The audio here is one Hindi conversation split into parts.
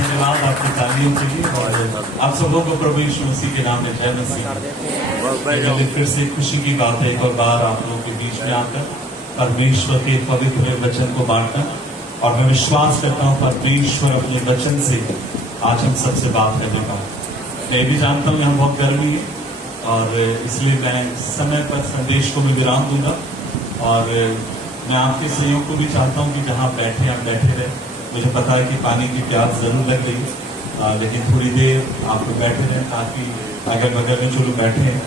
धन्यवाद आपकी तालियों के लिए और आप सबों को प्रभु यीशु मसीह के नाम में जय मसीह। फिर से खुशी की बात है एक और बार आप लोगों के बीच में आकर परमेश्वर के पवित्र वचन को बांटना, और मैं विश्वास करता हूँ परमेश्वर अपने वचन से आज हम सबसे बात करने का। मैं भी जानता हूँ यहाँ बहुत गर्मी है और इसलिए मैं समय पर संदेश को मैं विराम दूंगा, और मैं आपके सहयोग को भी चाहता हूँ कि जहाँ बैठे आप बैठे रहे। मुझे पता है कि पानी की प्यास जरूर लग रही है, लेकिन थोड़ी देर आप लोग बैठे रहें ताकि अगल बगल में जो लोग बैठे हैं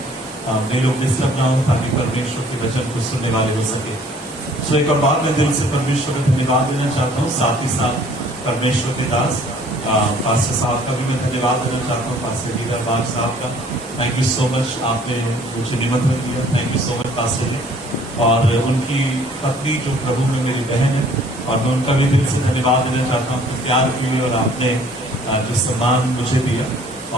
वे लोग डिस्टर्ब ना हो, ताकि परमेश्वर के वचन को सुनने वाले हो सके। सो एक और बात मैं दिल से परमेश्वर का धन्यवाद देना चाहता हूँ, साथ ही साथ परमेश्वर के दास पास्टर साहब का भी मैं धन्यवाद देना चाहता हूँ, पास्टर लीडर बाग साहब का। थैंक यू सो मच, आपने मुझे निमंत्रण दिया। Thank you so much pastor ji, और उनकी पत्नी जो प्रभु में मेरी बहन है, और मैं उनका भी दिल से धन्यवाद देना चाहता हूँ प्यार के लिए, और आपने जो सम्मान मुझे दिया।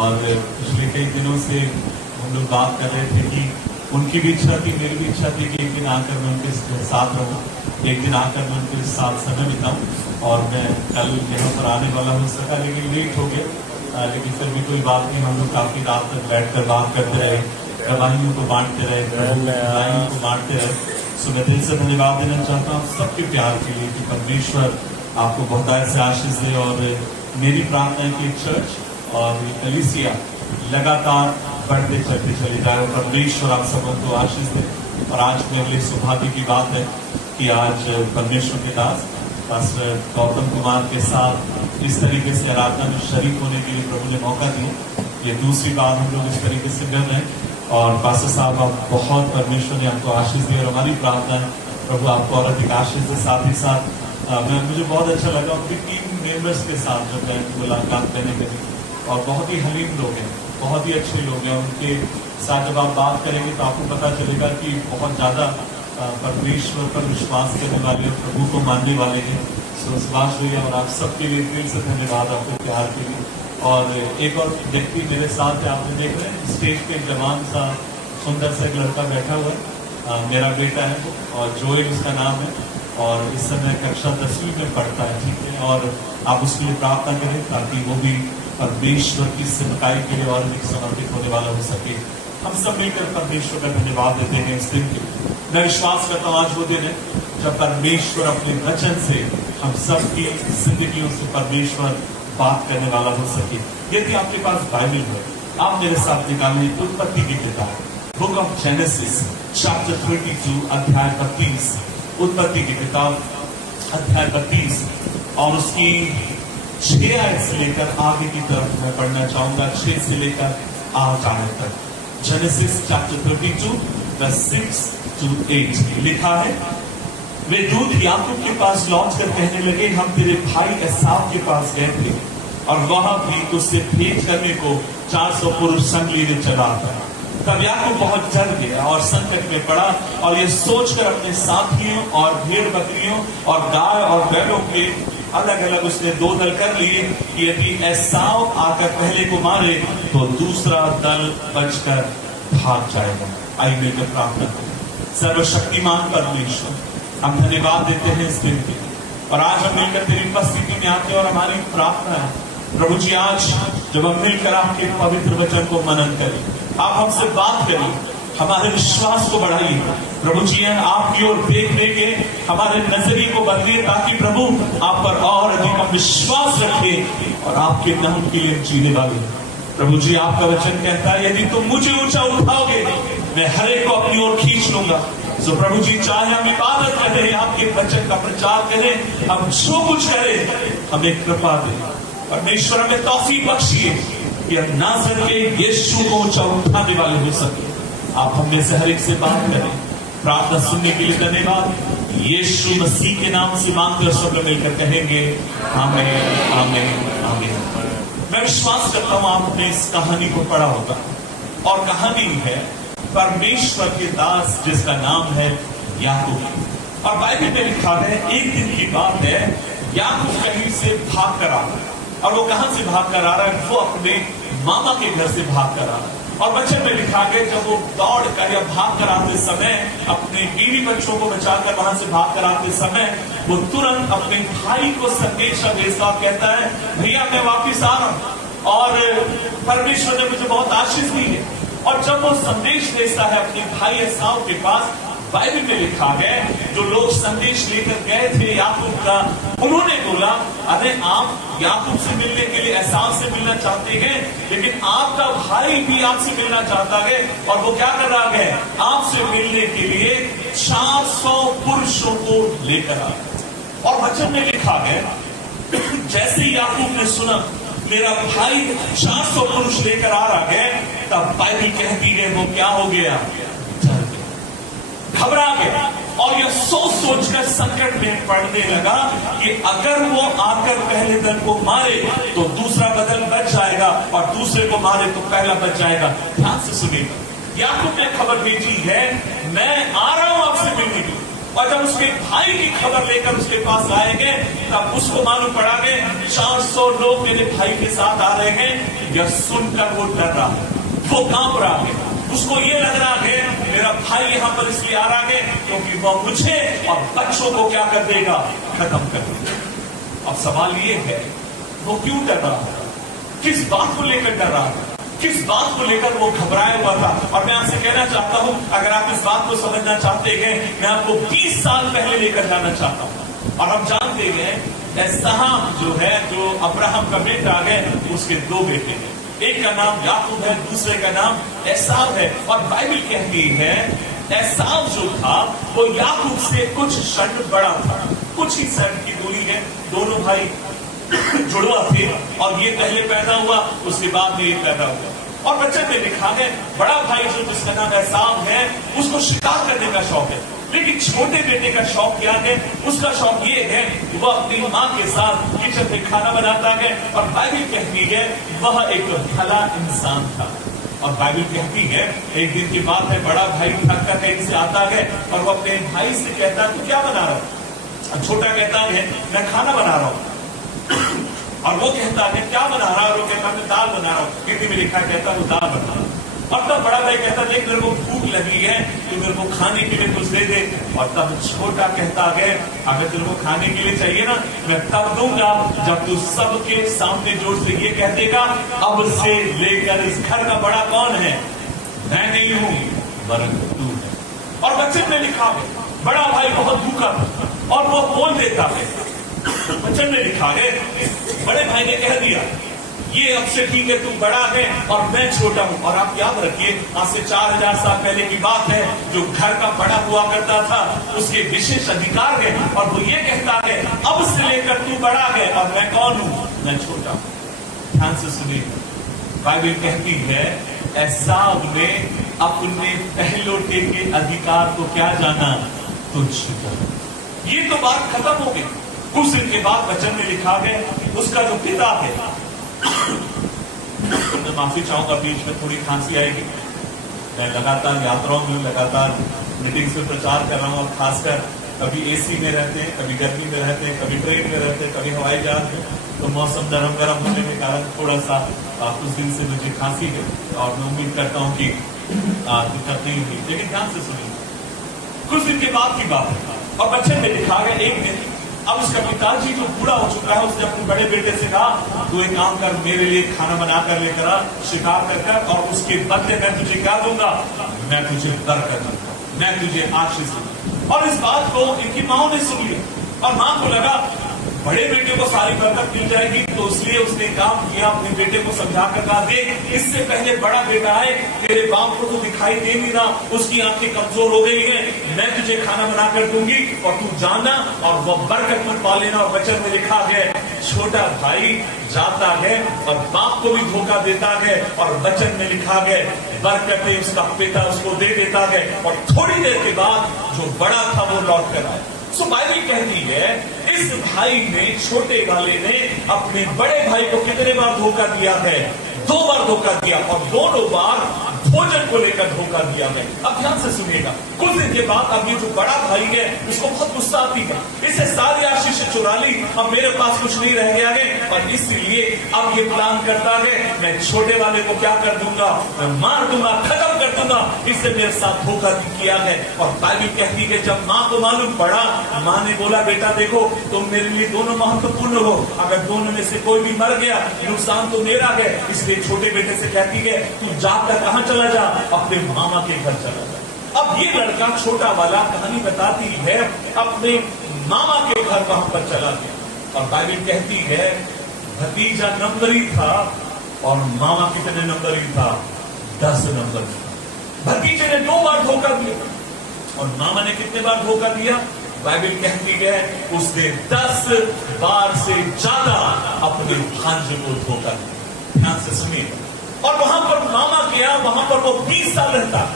और पिछले कई दिनों से हम लोग बात कर रहे थे कि उनकी भी इच्छा थी, मेरी भी इच्छा थी कि एक दिन आकर मैं उनके साथ रहूँ, एक दिन आकर मैं उनके साथ समय बिताऊँ। और मैं कल यहाँ पर आने वाला हो सका, लेकिन लेट हो गया, लेकिन फिर भी कोई बात नहीं। हम लोग काफी रात तक बैठकर बात करते रहे, दवाइयों को बांटते रहे, दवाइयों को बांटते रहे। सो मैं दिल से धन्यवाद देना चाहता हूँ सबके प्यार के लिए कि परमेश्वर आपको बहुत से आशीष दे। और मेरी प्रार्थना है कि चर्च और कलीसिया लगातार बढ़ते चलते चली जाए, और परमेश्वर आप सबों को आशीष दे। और आज मेरे लिए सौभाग्य की बात है कि आज परमेश्वर के दास पास्टर गौतम कुमार के साथ इस तरीके से आराधना में शरीक होने के लिए प्रभु ने मौका दिया। ये दूसरी बार हम लोग इस तरीके से कर रहे हैं, और पास्टर साहब आप बहुत, परमेश्वर ने आपको आशीष दी, और हमारी प्रार्थना है प्रभु आपको और अधिक आशीष दे। साथ ही साथ मुझे बहुत अच्छा लगा उनकी टीम मेंबर्स के साथ जब मैं मुलाकात करने गई, और बहुत ही हलीम लोग हैं, बहुत ही अच्छे लोग हैं। उनके साथ जब आप बात करेंगे तो आपको पता चलेगा कि बहुत ज़्यादा परमेश्वर पर विश्वास करने वाले, प्रभु को मानने वाले हैं। सुभाष भैया और आप सबके लिए दिल से धन्यवाद आपको प्यार के लिए। और एक और व्यक्ति मेरे साथ है, आपने देख रहे हैं स्टेज पे जवान सा सुंदर सा एक लड़का बैठा हुआ है, मेरा बेटा है वो, और जोएल उसका नाम है, और इस समय कक्षा 10वीं में पढ़ता है, ठीक है। और आप उसके लिए प्रार्थना करें ताकि वो भी परमेश्वर की सेवकाई के लिए और अधिक समर्पित होने वाला हो सके। हम सब मिलकर परमेश्वर का धन्यवाद देते हैं इस दिन के। मैं विश्वास करता हूँ आज वो दिन है जब परमेश्वर अपने वचन से हम सबकी जिंदगियों से परमेश्वर बात करने वाला हो सके। यदि आपके पास बाइबल है, आप मेरे साथ निकालें उत्पत्ति की किताब, बुक ऑफ जेनेसिस चैप्टर 22 अध्याय 32। उत्पत्ति की किताब अध्याय 32 और उसकी 6 आयत से लेकर आगे की तरफ मैं पढ़ना चाहूंगा, 6 से लेकर 8 आयत तक। जेनेसिस चैप्टर 32 verse 6 to 8 लिखा है, वे दूत याकूब के पास लौट कर कहने लगे, हम तेरे भाई एसाव के पास गए थे और वहां भी तुझसे भेंट करने को 400 पुरुष संग लिए चला था। तब याकूब बहुत डर गया और संकट में पड़ा, और ये सोचकर अपने साथियों और भेड़ बकरियों और गाय और बैलों के अलग अलग उसने 2 दल कर लिए कि यदि एसाव आकर पहले को मारे तो दूसरा दल बचकर भाग जाएगा। आइए मिलकर प्रार्थना करें। सर्वशक्तिमान परमेश्वर, हम धन्यवाद देते हैं इस दिन के, और आज हम मिलकर तेरी उपस्थिति में आते हैं, और हमारी प्रार्थना है प्रभु जी आज जब हम मिलकर आपके पवित्र वचन को मनन करें, आप हमसे बात करिए, हमारे विश्वास को बढ़ाइए प्रभु जी। आपकी ओर देखने के हमारे नजरिए को बदलिए, ताकि प्रभु आप पर और अधिक हम विश्वास रखें और आपके नाम के लिए जीने वाले। प्रभु जी आपका वचन कहता है, यदि तुम मुझे ऊंचा उठाओगे मैं हर एक को अपनी ओर खींच लूंगा। सो प्रभु जी चाहे हम इबादत करें, आपके वचन का प्रचार करें, हम जो कुछ करें हमें कृपा दें। परमेश्वर हमें तौफीक बख्शिए कि हम नाज़रेत के यीशु को ऊंचा उठाने वाले हो सके। आप हम में से हर एक से बात करें। प्रार्थना सुनने के लिए धन्यवाद। यीशु मसीह के नाम से मांगकर सब लोग मिलकर कहेंगे आमीन आमीन आमीन। मैं विश्वास करता हूं आपने इस कहानी को पढ़ा होगा, और कहानी है परमेश्वर के दास जिसका नाम है याकूब। और बाइबल में लिखा है, एक दिन की बात है, याकूब कहीं से भाग कर आ रहा है। और वो कहां से भाग कर आ रहा है? वो अपने मामा के घर से भाग कर आ रहा है। और वचन में लिखा गया जब वो दौड़ कर या भाग कर आते समय, अपने बीवी बच्चों को बचाकर वहां से भाग कर आते समय, वो तुरंत अपने भाई को संदेशा भेजता, कहता है भैया मैं वापिस परमेश्वर ने मुझे बहुत आशीष दी है। और जब वो संदेश भेजता है अपने भाई एसाव के पास, बाइबल में लिखा है जो लोग संदेश लेकर गए थे याकूब का, उन्होंने बोला अरे आप याकूब से मिलने के लिए एसाव से मिलना चाहते हैं, लेकिन आपका भाई भी आपसे मिलना चाहता है। और वो क्या कर रहा है? आपसे मिलने के लिए 400 पुरुषों को लेकर आ गया। और वचन में लिखा है जैसे ही याकूब ने सुना मेरा भाई 400 पुरुष लेकर आ रहा है, तब बाइबल कहती है वो क्या हो गया? घबरा गया। और यह सोच सोचकर संकट में पड़ने लगा कि अगर वो आकर पहले दल को मारे तो दूसरा बदल बच जाएगा, और दूसरे को मारे तो पहला बच जाएगा। ध्यान से सुनिएगा, याकूब ने खबर भेजी है मैं आ रहा हूं आपसे मिलने के लिए। और जब उसके भाई की खबर लेकर उसके पास आएंगे, तब उसको मालूम पड़ा कि 400 लोग मेरे भाई के साथ आ रहे हैं। यह सुनकर वो डर रहा है, वो कांप रहा है। उसको ये लग रहा है मेरा भाई यहाँ पर इसलिए आ रहा है क्योंकि वह मुझे और बच्चों को क्या कर देगा? खत्म कर देगा। अब सवाल ये है वो क्यों डर रहा है? किस बात को लेकर डर रहा है? किस बात को लेकर वो घबराया हुआ था? और मैं आपसे कहना चाहता हूं, अगर आप इस बात को समझना चाहते हैं, मैं आपको 20 साल पहले लेकर जाना चाहता हूं। और हम जानते हैं एसाव जो है, जो अब्राहम का बेटा है, उसके 2 बेटे हैं। एक का नाम याकूब है, दूसरे का नाम एसाव है। और बाइबल कहती है एसाव जो था वो याकूब से कुछ क्षण बड़ा था, कुछ ही क्षण की दूरी है। दोनों भाई जुड़वा थे, और ये पहले पैदा हुआ, उसके बाद में ये पैदा हुआ। और बच्चे में लिखा है बड़ा भाई जो जिसका नाम एसाव है, उसको शिकार करने का शौक है, लेकिन छोटे बेटे का शौक क्या है? उसका शौक ये है वह अपनी माँ के साथ किचन में खाना बनाता है। और बाइबल कहती है वह एक भला इंसान था। और बाइबल कहती है एक दिन की बात है, बड़ा भाई थक कर कहीं से आता है और वो अपने भाई से कहता है तू क्या बना रहा है? छोटा कहता है मैं खाना बना रहा हूँ। और वो कहता है क्या बना रहा है? और वो कहता है दाल बना रहा हूँ। हिंदी में लिखा कहता है वो दाल बना रहा हूँ। और तब बड़ा भाई कहता देख मेरे को भूख लगी है, तो मेरे को खाने के लिए कुछ दे दे। और तब छोटा कहता है अगर तेरे को खाने के लिए चाहिए ना, मैं तब दूंगा जब तू सबके सामने जोर से ये कह देगा अब से लेकर इस घर का बड़ा कौन है? मैं नहीं हूं वरन तू है। और बच्चन में लिखा है बड़ा भाई बहुत भूखा था और वो बोल देता है, बच्चन में लिखा है बड़े भाई ने कह दिया ये अब से ठीक है, तू बड़ा है और मैं छोटा हूं। और आप याद रखिए आज से 4000 साल पहले की बात है, जो घर का बड़ा हुआ करता था उसके विशेष अधिकार है। और वो ये कहता है अब से लेकर तू बड़ा है और मैं कौन हूं? मैं छोटा हूं। ध्यान से सुनिए, बाइबल कहती है एसाव ने अपने पहलौठे के अधिकार को क्या जाना? तुच्छ जाना। ये तो बात खत्म हो गई। कुछ दिन के बाद वचन में लिखा है उसका जो पिता है, मैं माफी चाहूंगा बीच में थोड़ी खांसी आएगी, मैं लगातार यात्राओं में लगातार मीटिंग्स में प्रचार कर रहा हूँ। और खासकर कभी एसी में रहते हैं, कभी गर्मी में रहते हैं, कभी ट्रेन में रहते हैं, कभी हवाई जहाज में, तो मौसम नरम गरम होने के कारण थोड़ा सा कुछ दिन से मुझे खांसी है। और मैं उम्मीद करता हूँ कि दिक्कत नहीं हुई, लेकिन ध्यान से सुनिए कुछ दिन के बाद की बात है। और बच्चे में लिखा है एक दिन अब उसका पिताजी जो बूढ़ा हो चुका है उसने अपने बड़े बेटे से कहा तू एक काम कर मेरे लिए खाना बना कर लेकर आ, शिकार कर, और उसके बदले मैं तुझे क्या दूंगा? मैं तुझे बरकत दूंगा, मैं तुझे आशीष दूंगा। और इस बात को इनकी माँ ने सुन लिया और माँ को लगा बड़े बेटे को सारी बरकत मिल जाएगी, तो इसलिए उसने काम किया, अपने बेटे को समझा कर कहा देख इससे पहले बड़ा बेटा आए, तेरे बाप को तो दिखाई दे नहीं रहा, उसकी आंखें कमजोर हो गई है, मैं तुझे खाना बना कर दूंगी और तू जाना और वह बरकत में पा लेना। और वचन में लिखा है छोटा भाई जाता है और बाप को भी धोखा देता है, और वचन में लिखा है बरकतें उसका पिता उसको दे देता है। और थोड़ी देर के बाद जो बड़ा था वो लौट कर आया। सो बाइबल कहती है इस भाई ने, छोटे वाले ने अपने बड़े भाई को कितने बार धोखा दिया है? 2 बार धोखा दिया, और दोनों बार भोजन को लेकर धोखा दिया है। अब ध्यान से सुनिएगा, कुछ दिन के बाद अब ये जो बड़ा भाई है उसको बहुत गुस्सा आती है, इसे सारी आशीष चुरा ली, अब मेरे पास कुछ नहीं रह गया है, और इसलिए अब ये प्लान करता है मैं छोटे वाले को क्या कर दूंगा, मैं मार दूंगा, खत्म कर दूंगा, इससे मेरे साथ धोखा किया है। और बाइबल कहती है जब माँ को मालूम पड़ा, माँ ने बोला बेटा देखो तुम मेरे लिए दोनों महत्वपूर्ण हो, अगर दोनों में से कोई भी मर गया नुकसान तो मेरा है, इसलिए छोटे बेटे से कहती है तू जाकर कहां चला जा, अपने मामा के घर चला जा। अब ये लड़का छोटा वाला कहानी बताती है अपने मामा के घर वहां पर चला गया, और बाइबल कहती है भतीजा नंबरी था और मामा कितने नंबरी था, 10 नंबर। भतीजे ने 2 बार धोखा दिया और मामा ने कितने बार धोखा दिया, बाइबल कहती है उसने 10 बार से ज्यादा अपने भांजे को धोखा दिया। ध्यान से सुनिए, और वहां पर मामा गया, वहां पर वो 20 साल रहता,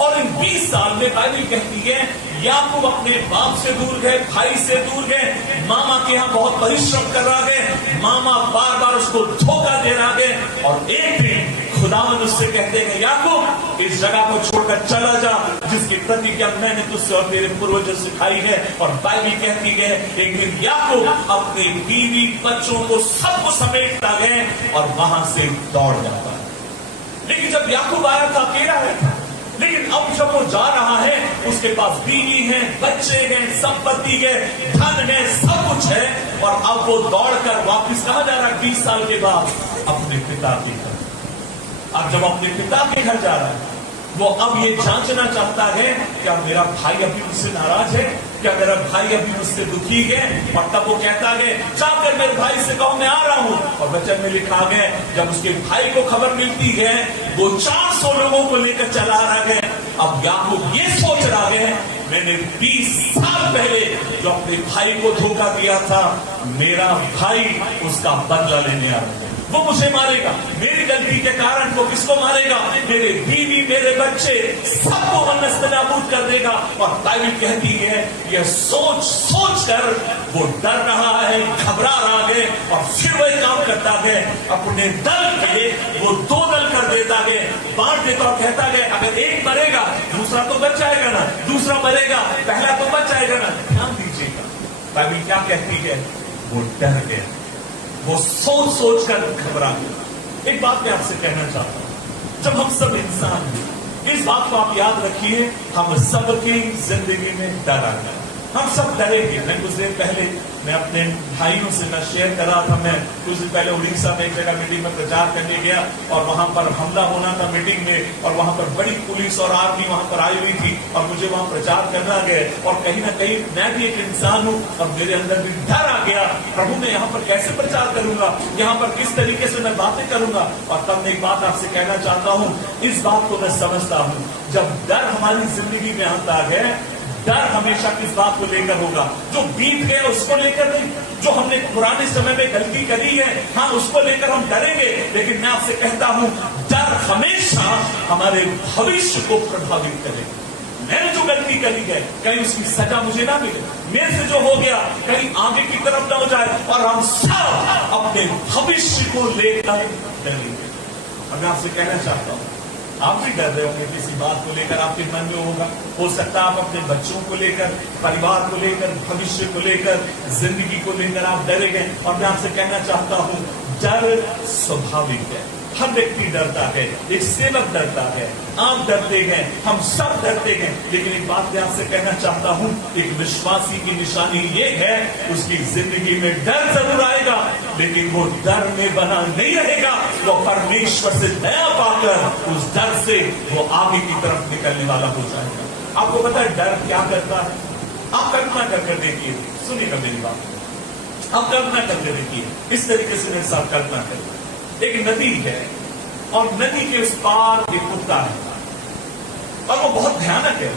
और इन 20 साल में बाइबल कहती है याकूब अपने बाप से दूर गए, भाई से दूर गए, मामा के यहाँ बहुत परिश्रम कर रहा है, मामा बार बार उसको धोखा दे रहा है, और एक दिन खुदावंद उससे कहते हैं याकूब इस जगह को छोड़कर चला जा जिसकी प्रतिज्ञा मैंने तुझसे और तेरे पूर्वजों से खाई है। और बाइबल कहती है एक दिन याकूब अपने बीवी बच्चों को सबको समेटता है और वहां से दौड़ जाता है। लेकिन जब याकूब आया था अकेला है था, लेकिन अब जब वो जा रहा है उसके पास बीवी है, बच्चे हैं, संपत्ति है, धन है, सब कुछ है, और अब वो दौड़कर वापस कहां जा रहा है 20 साल के बाद, अपने पिता के घर। अब जब अपने पिता के घर जा रहा है वो अब ये जांचना चाहता है क्या मेरा भाई अभी मुझसे नाराज है, क्या मेरा भाई अभी मुझसे दुखी है, और तब वो कहता है जाकर मेरे भाई से कहो मैं आ रहा हूं। और वचन में लिखा है जब उसके भाई को खबर मिलती है वो 400 लोगों को लेकर चला रहा है। अब याकूब ये सोच रहा है मैंने 20 साल पहले जो अपने भाई को धोखा दिया था, मेरा भाई उसका बदला लेने आ रहा है, वो मुझे मारेगा, मेरी गलती के कारण वो किसको मारेगा, मेरे बीवी मेरे बच्चे सबको नस्त-ए-नाबूद कर देगा। और बाइबल कहती है यह सोच सोच कर वो डर रहा है, घबरा रहा है, और फिर वही काम करता है, अपने दल के वो 2 दल कर देता है, बांट देता और कहता है अगर एक मरेगा दूसरा तो बच जाएगा ना, दूसरा मरेगा पहला तो बच जाएगा ना। ध्यान दीजिएगा बाइबल क्या कहती है, वो डर गया, वो सोच सोच कर घबरा गया। एक बात मैं आपसे कहना चाहता हूं, जब हम सब इंसान हैं, इस बात को आप याद रखिए, हम सबकी जिंदगी में डर आता है, हम सब डरेंगे। मैं कुछ देर पहले मैं अपने भाइयों से मैं शेयर कर रहा था, मैं कुछ दिन पहले उड़ीसा में एक जगह मीटिंग में प्रचार करने गया और वहां पर हमला होना था मीटिंग में, और वहां पर बड़ी पुलिस और आर्मी वहां पर आई हुई थी और मुझे वहां प्रचार करना गया, और कहीं ना कहीं मैं भी एक इंसान हूं और मेरे अंदर भी डर आ गया, प्रभु मैं यहाँ पर कैसे प्रचार करूंगा, यहाँ पर किस तरीके से मैं बातें करूंगा। और तब मैं एक बात आपसे कहना चाहता हूँ, इस बात को मैं समझता हूँ, जब डर हमारी जिंदगी में आता है, डर हमेशा किस बात को लेकर होगा, जो बीत गया उसको लेकर नहीं, जो हमने पुराने समय में गलती करी है हाँ उसको लेकर हम डरेंगे। लेकिन मैं आपसे कहता हूं डर हमेशा हमारे भविष्य को प्रभावित करेगा। मैंने जो गलती करी है कहीं उसकी सजा मुझे ना मिले, मेरे से जो हो गया कहीं आगे की तरफ ना हो जाए, और हम सब अपने भविष्य को लेकर डरेंगे। अब मैं आपसे कहना चाहता हूं आप भी डर रहे होंगे किसी बात को लेकर, आपके मन में होगा, हो सकता है आप अपने बच्चों को लेकर, परिवार को लेकर, भविष्य को लेकर, जिंदगी को लेकर आप डरे हैं। और मैं आपसे कहना चाहता हूं डर स्वाभाविक है, हर व्यक्ति डरता है, एक सेवक डरता है, आप डरते हैं, हम सब डरते हैं। लेकिन एक बात मैं आपसे कहना चाहता हूं, एक विश्वासी की निशानी ये है उसकी जिंदगी में डर जरूर आएगा, लेकिन वो डर में बना नहीं रहेगा, वो परमेश्वर से दया पाकर उस डर से वो आगे की तरफ निकलने वाला हो जाएगा। आपको पता है डर क्या करता है? आप कल्पना करके देखिए, सुनिएगा मेरी बात, आप कल्पना करके देखिए, इस तरीके से मेरे साथ कल्पना करिए, एक नदी है और नदी के उस पार एक कुत्ता है और वो बहुत भयानक है,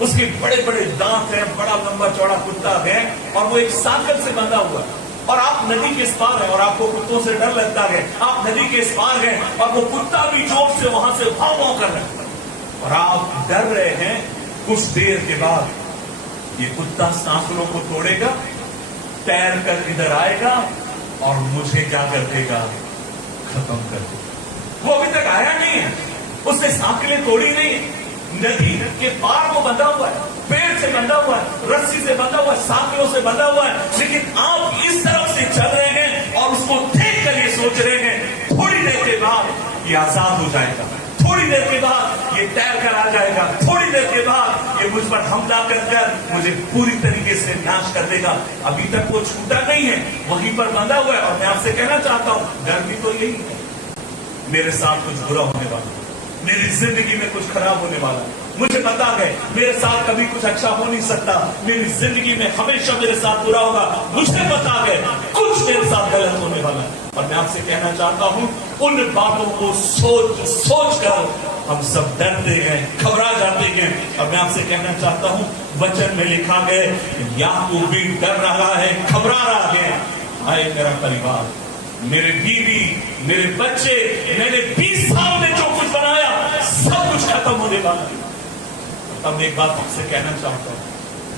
उसके बड़े बड़े दांत हैं, बड़ा लंबा चौड़ा कुत्ता है और वो एक साइकिल से बंधा हुआ है, और आप नदी के इस पार हैं और आपको कुत्तों से डर लगता है, आप नदी के इस पार हैं और वो कुत्ता भी जोर से वहां से भाव भाव कर रहा है और आप डर रहे हैं। कुछ देर के बाद ये कुत्ता सांसों को तोड़ेगा, तैर कर इधर आएगा और मुझे क्या कर देगा, खत्म कर देगा। वो अभी तक आया नहीं है, उसने सांकलें तोड़ी नहीं, नदी के पार वो बंधा हुआ है, पेड़ से बंधा हुआ है, रस्सी से बंधा हुआ है, सांकलों से बंधा हुआ है, लेकिन आप इस तरफ से चल रहे हैं और उसको देख कर ये सोच रहे हैं थोड़ी देर के बाद ये आजाद हो जाएगा, थोड़ी देर के बाद ये तैर कर आ जाएगा, थोड़ी देर के बाद ये मुझ पर हमला कर मुझे पूरी तरीके से नाश कर देगा। अभी तक वो छूटा नहीं है, वहीं पर बंधा हुआ है। और मैं आपसे कहना चाहता हूं, डर भी तो यही है, मेरे साथ कुछ बुरा होने वाला, मेरी जिंदगी में कुछ खराब होने वाला, मुझे पता है मेरे साथ कभी कुछ अच्छा हो नहीं सकता, मेरी जिंदगी में हमेशा मेरे साथ बुरा होगा, मुझे पता है कुछ मेरे साथ गलत होने वाला है। और मैं आपसे कहना चाहता हूं, उन बातों को सोच कर हम सब डरते हैं, घबरा जाते हैं। और मैं आपसे कहना चाहता हूं, वचन में लिखा गया याकूब भी डर रहा है, घबरा रहा है। आए मेरा परिवार, मेरे बीवी, मेरे बच्चे, मैंने 20 साल में जो कुछ बनाया सब कुछ खत्म होने वाला है। अब एक बात आपसे कहना चाहता हूं,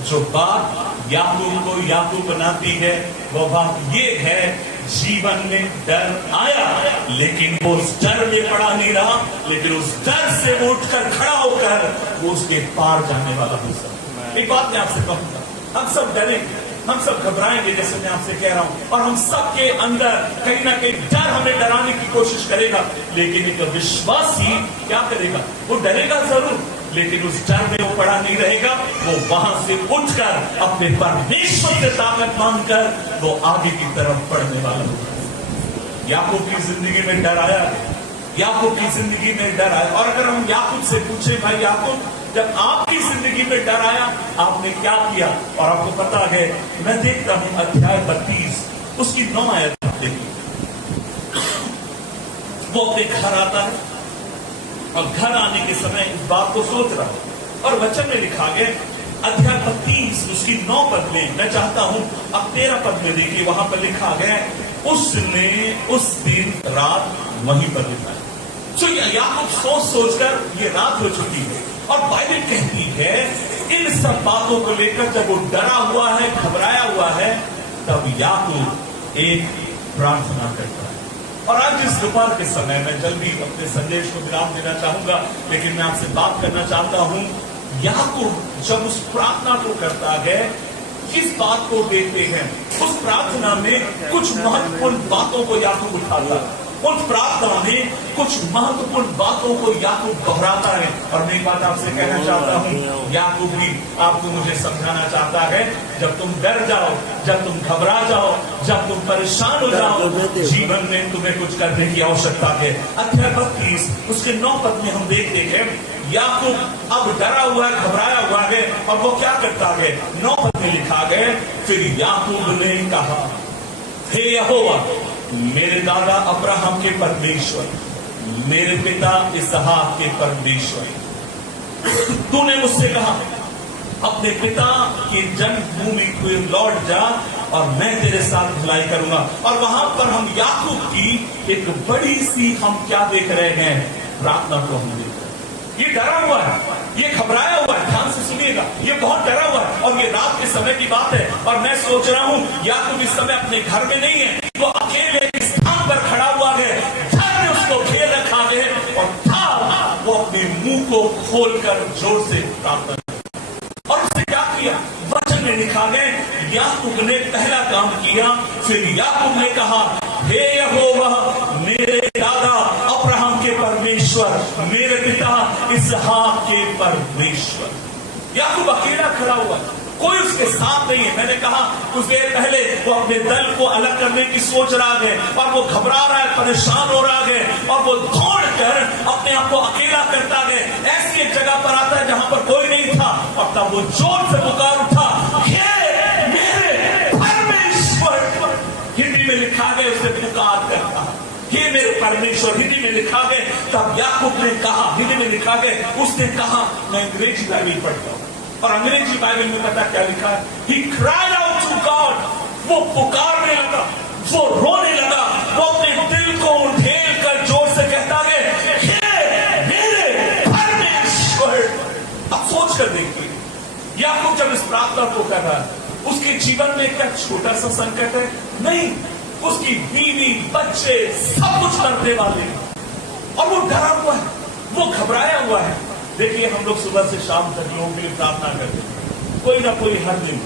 जो बात याकूब को याकूब बनाती है वो बात ये है, जीवन में डर आया लेकिन वो उस डर में पड़ा नहीं रहा, लेकिन उस डर से वो उठकर खड़ा होकर वो उसके पार जाने वाला हो सकता। एक बात मैं आपसे कहूंगा, हम सब डरेंगे, हम सब घबराएंगे, जैसे मैं आपसे कह रहा हूं, और हम सबके अंदर कहीं ना कहीं डर हमें डराने की कोशिश करेगा, लेकिन एक विश्वासी क्या करेगा, वो डरेगा जरूर, लेकिन उस डर में वो पड़ा नहीं रहेगा, वो वहां से उठकर अपने परमेश्वर से ताकत मांगकर वो आगे की तरफ बढ़ने वाला होगा। याकूब की जिंदगी में डर आया, याकूब की जिंदगी में डर आया। और अगर हम याकूब से पूछे, भाई याकूब, जब आपकी जिंदगी में डर आया आपने क्या किया? और आपको पता है, मैं देखता हूं अध्याय 32 उसकी 9 आयत देखिए। वो अपने घर आता है और घर आने के समय इस बात को सोच रहा है, और वचन में लिखा गया अध्याय 32 उसकी 9 पद में, मैं चाहता हूं अब 13 पद में देखिए, वहां पर लिखा गया उसने उस दिन रात वहीं पर बिताई। तो याकूब सोचकर ये रात हो चुकी है, और बाइबल कहती है इन सब बातों को लेकर जब वो डरा हुआ है, घबराया हुआ है, तब याकूब एक प्रार्थना करता है। और आज इस दोपहर के समय में जल्दी अपने संदेश को विराम देना चाहूंगा, लेकिन मैं आपसे बात करना चाहता हूं, याकूब जब उस प्रार्थना को करता है, किस बात को देखते हैं? उस प्रार्थना में कुछ महत्वपूर्ण बातों को याकूब उठाता है, उस प्रार्थना में कुछ महत्वपूर्ण बातों को याकूब दोहराता है। और मैं एक बात आपसे कहना चाहता हूं, याकूब भी आपको मुझे समझाना चाहता है, जब तुम डर जाओ, जब तुम घबरा जाओ, जब तुम परेशान हो जाओ, जीवन में तुम्हें कुछ करने की आवश्यकता है। अध्याय 32 उसके 9 पद में हम देखते हैं, याकूब अब डरा हुआ है, घबराया हुआ है, और वो क्या करता है? 9 पद में लिखा गया, फिर याकूब ने कहा, हे यहोवा, मेरे दादा अब्राहम के परमेश्वर, मेरे पिता इसहाक के परमेश्वर, तूने मुझसे कहा अपने पिता की जन्मभूमि को लौट जा और मैं तेरे साथ भलाई करूंगा। और वहां पर हम याकूब की एक बड़ी सी हम क्या देख रहे हैं? प्रार्थना को हम देख रहे हैं। ये डरा हुआ है, ये घबराया हुआ है, ध्यान से सुनिएगा, ये बहुत डरा हुआ है, और ये रात के समय की बात है। और मैं सोच रहा हूं याकूब इस समय अपने घर में नहीं है, वो अकेले इस स्थान पर खड़ा हुआ है, घर में उसको घेर रखा है, और था वो अपने मुंह को खोलकर जोर से प्रार्थना, और उसने क्या किया? वचन में लिखा है याकूब ने पहला काम किया, फिर याकूब ने कहा, हे यहोवा, मेरे दादा अब्राहम के परमेश्वर, मेरे पिता इसहाक के परमेश्वर। याकूब अकेला खड़ा हुआ, कोई उसके साथ नहीं है। मैंने कहा कुछ देर पहले वो अपने दल को अलग करने की सोच रहा है, और वो घबरा रहा है, परेशान हो रहा है, और वो दौड़कर अपने आप को अकेला करता है। ऐसी एक जगह पर आता है जहां पर कोई नहीं था, और तब वो जोर से पुकार उठा, हे मेरे परमेश्वर। हिंदी में लिखा है उसे पुकार करता, हे मेरे परमेश्वर। हिंदी में लिखा है तब याकूब ने कहा, हिंदी में लिखा है उसने कहा, मैं अंग्रेजी बाइबल पढ़ता हूं, और अंग्रेजी बाइबल में पता क्या लिखा है? He cried out to God। वो पुकारने लगा, वो रोने लगा, वो अपने दिल को उठेल कर जोर से कहता है, हे मेरे परमेश्वर। अब सोच कर देखिए, याकूब जब इस प्रार्थना को कर रहा है, उसके जीवन में क्या छोटा सा संकट है? नहीं, उसकी बीवी, बच्चे सब कुछ मरने वाले हैं, और वो डरा हुआ है, वो घबराया हुआ है। देखिए, हम लोग सुबह से शाम तक लोगों के लिए प्रार्थना करते हैं। कोई ना कोई हर दिन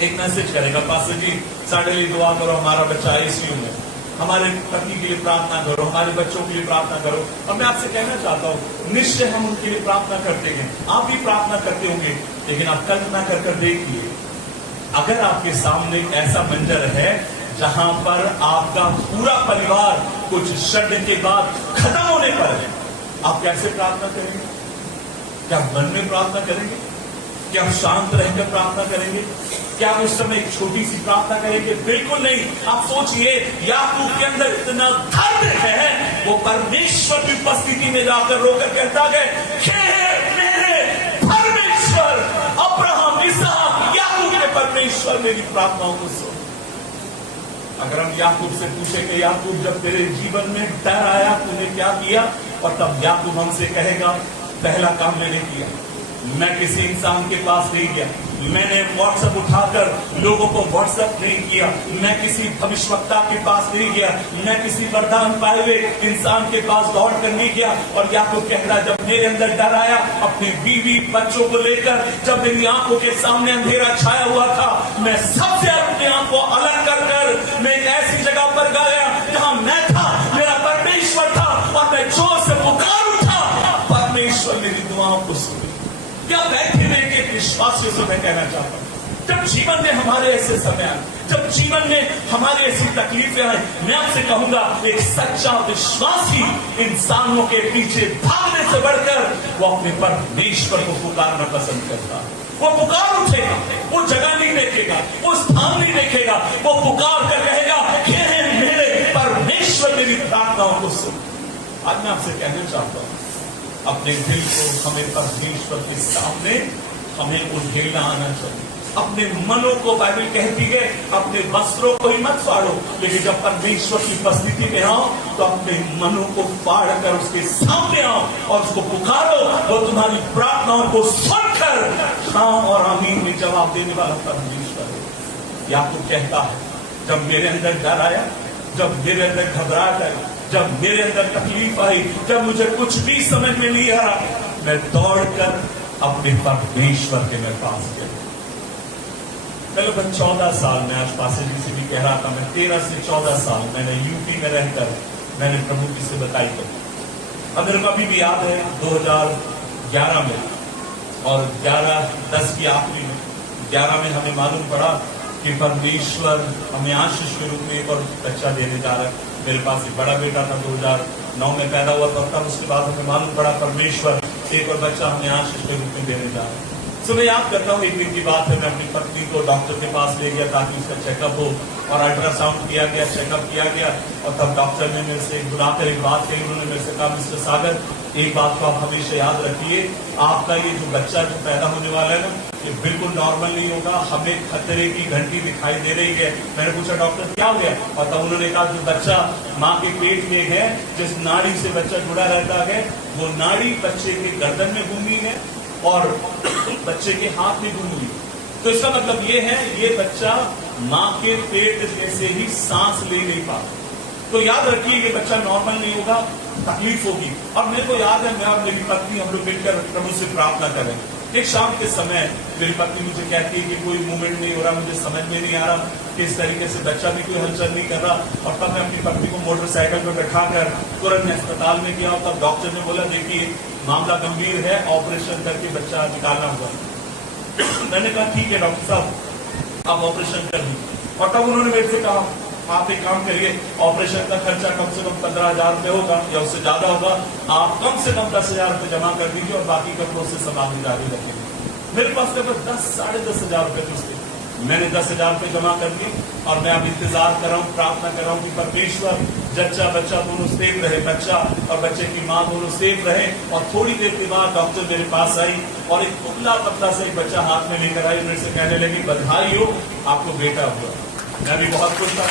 एक मैसेज करेगा, पास्टर जी साढ़े लिए दुआ करो, हमारा बच्चा आईसीयू में, हमारे पति के लिए प्रार्थना करो, हमारे बच्चों के लिए प्रार्थना करो। अब मैं आपसे कहना चाहता हूँ, निश्चय हम उनके लिए प्रार्थना करते हैं, आप भी प्रार्थना करते होंगे, लेकिन आप कल्पना कर देखिए, अगर आपके सामने ऐसा मंजर है जहां पर आपका पूरा परिवार कुछ क्षण के बाद खत्म होने पर है, आप कैसे प्रार्थना करेंगे? क्या मन में प्रार्थना करेंगे? क्या आप शांत रहकर प्रार्थना करेंगे? क्या आप उस समय एक छोटी सी प्रार्थना करेंगे? बिल्कुल नहीं। आप सोचिए, याकूब के अंदर इतना दर्द है, वो परमेश्वर की उपस्थिति में जाकर रोकर कहता है, हे मेरे परमेश्वर, अब्राहम, इसहाक, याकूब के परमेश्वर, मेरी प्रार्थनाओं को सुन। अगर हम याकूब से पूछे कि याकूब, जब तेरे जीवन में डर आया तूने क्या किया? और तब याकूब हमसे कहेगा, पहला काम मैंने किया, मैं किसी इंसान के पास नहीं गया, मैंने व्हाट्सएप उठाकर लोगों को व्हाट्सएप नहीं किया, मैं किसी भविष्यवक्ता के पास नहीं गया, मैं किसी वरदान पाए हुए इंसान के पास दौड़ कर नहीं गया। और याकूब कह रहा, जब मेरे अंदर डर आया, अपनी बीवी बच्चों को लेकर, जब मेरी आंखों के सामने अंधेरा छाया हुआ था, मैं सबसे अपने आप को अलग कर मैं एक ऐसी जगह पर गया जहां मैं था, मेरा परमेश्वर था, और मैं जोर से पुकार उठा, परमेश्वर मेरी दुआओं को सुनी। क्या बैठे रहे के विश्वासियों से मैं कहना चाहता हूं, जब जीवन में हमारे ऐसे समय आए, जब जीवन में हमारे ऐसी तकलीफें आए, मैं आपसे कहूंगा, एक सच्चा विश्वासी इंसानों के पीछे भागने से बढ़कर वो अपने परमेश्वर को पुकारना पसंद करता है। वो पुकार उठेगा, वो जगह नहीं देखेगा, वो स्थान नहीं देखेगा, वो पुकार कर कहेगा, हे मेरे परमेश्वर, मेरी प्रार्थनाओं को सुन। आज मैं आपसे कहना चाहता हूं, अपने दिल को हमें परमेश्वर के सामने हमें उधेड़ना आना चाहिए। अपने मनों को, बाइबल कहती है, अपने वस्त्रों को ही मत फाड़ो, लेकिन जब परमेश्वर की उपस्थिति में आओ तो अपने मनों को फाड़ कर उसके सामने आओ और उसको पुकारो। वो तुम्हारी प्रार्थनाओं को सुनकर हाँ और आमीन में जवाब देने वाला परमेश्वर है। याकूब कहता है, जब मेरे अंदर डर आया, जब मेरे अंदर घबराहट आई, जब मेरे अंदर तकलीफ आई, जब मुझे कुछ भी समझ में नहीं आ रहा, मैं दौड़कर अपने परमेश्वर के मैं पास गया। लगभग 14 साल मैं आज पासे जी से भी कह रहा था, मैं 13 से 14 साल मैंने यूपी में रहकर मैंने प्रभु की सेवकाई की। अब मेरे को अभी भी याद है 2011 में और 11-10 की आखिरी में 11 में हमें मालूम पड़ा कि परमेश्वर हमें आशीष के रूप में एक और बच्चा देने जा रहा है। मेरे पास एक बड़ा बेटा था, 2009 में पैदा हुआ था, तब उसके बाद हमें मालूम पड़ा परमेश्वर एक और बच्चा हमें आशीष के रूप में देने जा रहा है। तो मैं याद करता हूँ, एक दिन की बात है, मैं अपनी पत्नी को डॉक्टर के पास ले गया ताकि उसका चेकअप हो, और अल्ट्रासाउंड किया गया, चेकअप किया गया, और तब डॉक्टर ने मेरे से बुलाकर एक बात कही। उन्होंने मेरे से कहा, मिस्टर सागर, एक बात को आप हमेशा याद रखिए, आपका ये जो बच्चा जो पैदा होने वाला है ना, ये बिल्कुल नॉर्मल नहीं होगा, हमें खतरे की घंटी दिखाई दे रही है। मैंने पूछा, डॉक्टर क्या हो गया? और तब उन्होंने कहा, जो बच्चा माँ के पेट में है, जिस नाड़ी से बच्चा जुड़ा रहता है, वो नाड़ी बच्चे के गर्दन में घूमी है और बच्चे के हाथ में घूमी। तो इसका मतलब ये है, ये बच्चा माँ के पेट में से ही सांस ले नहीं पाता। तो याद रखिए, ये बच्चा नॉर्मल नहीं होगा, तकलीफ होगी। और मेरे को याद है, मैं और मेरी पत्नी हम लोग मिलकर प्रभु से प्रार्थना करें। एक शाम के समय मेरी पत्नी मुझे कहती है कि कोई मूवमेंट नहीं हो रहा, मुझे समझ में नहीं आ रहा किस तरीके से, बच्चा भी कोई हलचल नहीं कर रहा। और तब मैं अपनी पत्नी को मोटरसाइकिल पर बैठाकर तुरंत अस्पताल में गया, और तब डॉक्टर ने बोला, देखिए मामला गंभीर है, ऑपरेशन करके बच्चा निकालना हुआ। मैंने कहा, ठीक है डॉक्टर साहब, आप ऑपरेशन कर दीजिए। और तब उन्होंने मेरे से कहा, आप एक काम करिए, ऑपरेशन का खर्चा कम से कम 15,000 रुपये होगा या उससे ज्यादा होगा, आप कम से कम 10,000 रुपये जमा कर दीजिए और बाकी का प्रोसेस हम आगे जारी रखेंगे। मेरे पास लगभग 10-10,500 रुपये थे। मैंने 10,000 रुपये जमा कर दिए और मैं अब इंतजार कर रहा हूँ, प्रार्थना कर रहा हूँ कि परमेश्वर जच्चा बच्चा दोनों सेफ रहे, बच्चा और बच्चे की माँ दोनों सेफ रहे। और थोड़ी देर के बाद डॉक्टर मेरे पास आई और एक पुतला पतला से एक बच्चा हाथ में लेकर आई। मेरे से कहने लगी, बधाई हो, आपको बेटा हुआ। मैं भी बहुत खुश था,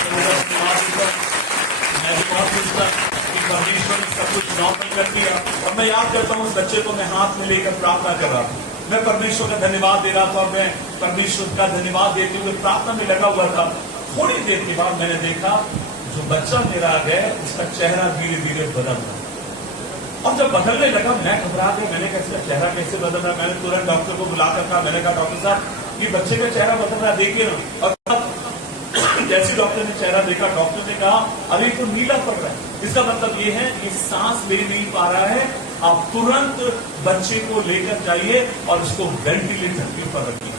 मैं भी बहुत खुश था कि परमेश्वर ने सब कुछ नॉर्मल कर दिया। और मैं याद करता हूँ, उस बच्चे को मैं हाथ में लेकर प्रार्थना कर रहा था, मैं परमेश्वर का धन्यवाद दे रहा था और मैं परमेश्वर का धन्यवाद देते हुए प्रार्थना में लगा हुआ था। थोड़ी देर के बाद मैंने देखा जो बच्चा मेरा आ गया, उसका चेहरा धीरे धीरे बदल रहा। और जब बदलने लगा मैं घबरा गया, मैंने कहा इसका चेहरा कैसे बदल रहा है। मैंने तुरंत डॉक्टर को बुलाकर कहा, मैंने कहा डॉक्टर साहब ये बच्चे का चेहरा बदल रहा है, देखिए ना। और जैसे डॉक्टर ने चेहरा देखा, डॉक्टर ने कहा अरे तो नीला पड़ रहा है, इसका मतलब ये है कि सांस ले नहीं पा रहा है, आप तुरंत बच्चे को लेकर जाइए और उसको वेंटिलेटर के ऊपर रखिए।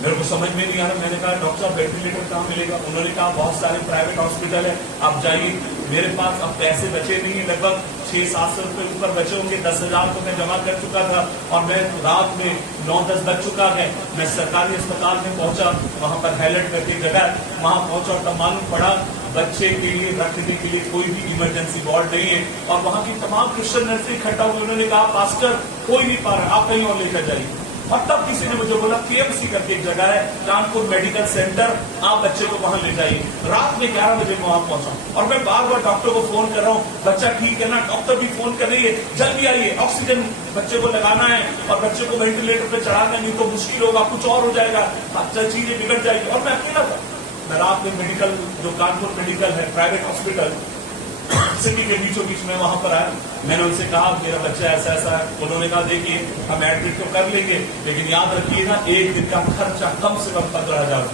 मेरे को समझ में नहीं आ रहा, मैंने कहा डॉक्टर साहब वेंटिलेटर कहाँ मिलेगा। उन्होंने कहा बहुत सारे प्राइवेट हॉस्पिटल है, आप जाइए। मेरे पास अब पैसे बचे नहीं है, लगभग 600-700 रुपए ऊपर बचे होंगे। 10,000 तो मैं जमा कर चुका था और मैं रात में 9-10 बज चुका है। मैं सरकारी अस्पताल में पहुंचा, वहां पर हैलट करके जगह, वहां पहुंचा तब मालूम पड़ा बच्चे के लिए रखने के लिए कोई भी इमरजेंसी वार्ड नहीं है। और वहां की तमाम क्रिश्चियन नर्सें इकट्ठा हुए, उन्होंने कहा पास्टर कोई नहीं पा रहा, आप कहीं और लेकर जाइए। और तब किसी ने मुझे बोला KMC करके एक जगह है, कानपुर मेडिकल सेंटर, आप बच्चे को वहां ले जाइए। रात में 11 बजे वहां पहुंचा और मैं बार बार डॉक्टर को फोन कर रहा हूँ, बच्चा ठीक है ना। डॉक्टर भी फोन कर रही है, जल्दी आइए, ऑक्सीजन बच्चे को लगाना है और बच्चे को वेंटिलेटर पे चढ़ाना, नहीं तो मुश्किल होगा, कुछ और हो जाएगा, चीजें बिगड़ जाएगी। और मैं अकेला था। मैं रात में मेडिकल, जो कानपुर मेडिकल है प्राइवेट हॉस्पिटल सिटी के बीचों बीच में, वहां पर आया। मैंने उनसे कहा मेरा बच्चा ऐसा ऐसा है। उन्होंने कहा देखिए हम एडमिट तो कर लेंगे, लेकिन याद रखिए ना एक दिन का खर्चा कम से कम 15,000।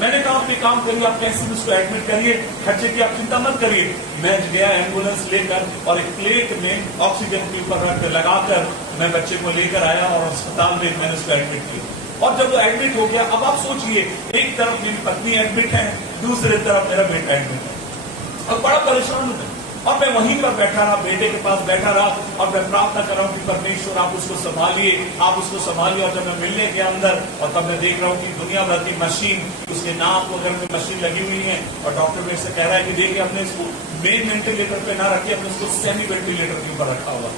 मैंने कहा आप काम करिए, आप कैसे भी उसको एडमिट करिए, खर्चे की आप चिंता मत करिए। मैं गया एम्बुलेंस लेकर और एक प्लेट में ऑक्सीजन के ऊपर रख लगाकर मैं बच्चे को लेकर आया और अस्पताल में मैंने उसको एडमिट किया। और जब वो एडमिट हो गया, अब आप सोचिए एक तरफ मेरी पत्नी एडमिट है, दूसरे तरफ मेरा बेटा एडमिट है और बड़ा परेशान हूं। और मैं वहीं पर बैठा रहा, बेटे के पास बैठा रहा और मैं प्रार्थना कर रहा हूं कि परमेश्वर आप उसको संभालिए, आप उसको संभालिए। और जब मैं मिलने गया अंदर और तब मैं देख रहा हूं कि दुनिया भर की मशीन, उसके नाक वगैरह में मशीन लगी हुई है और डॉक्टर मेरे से कह रहा है कि देखिए हमने इसको मेन वेंटिलेटर पे ना रखिए, हमने इसको सेमी वेंटिलेटर के ऊपर रखा हुआ।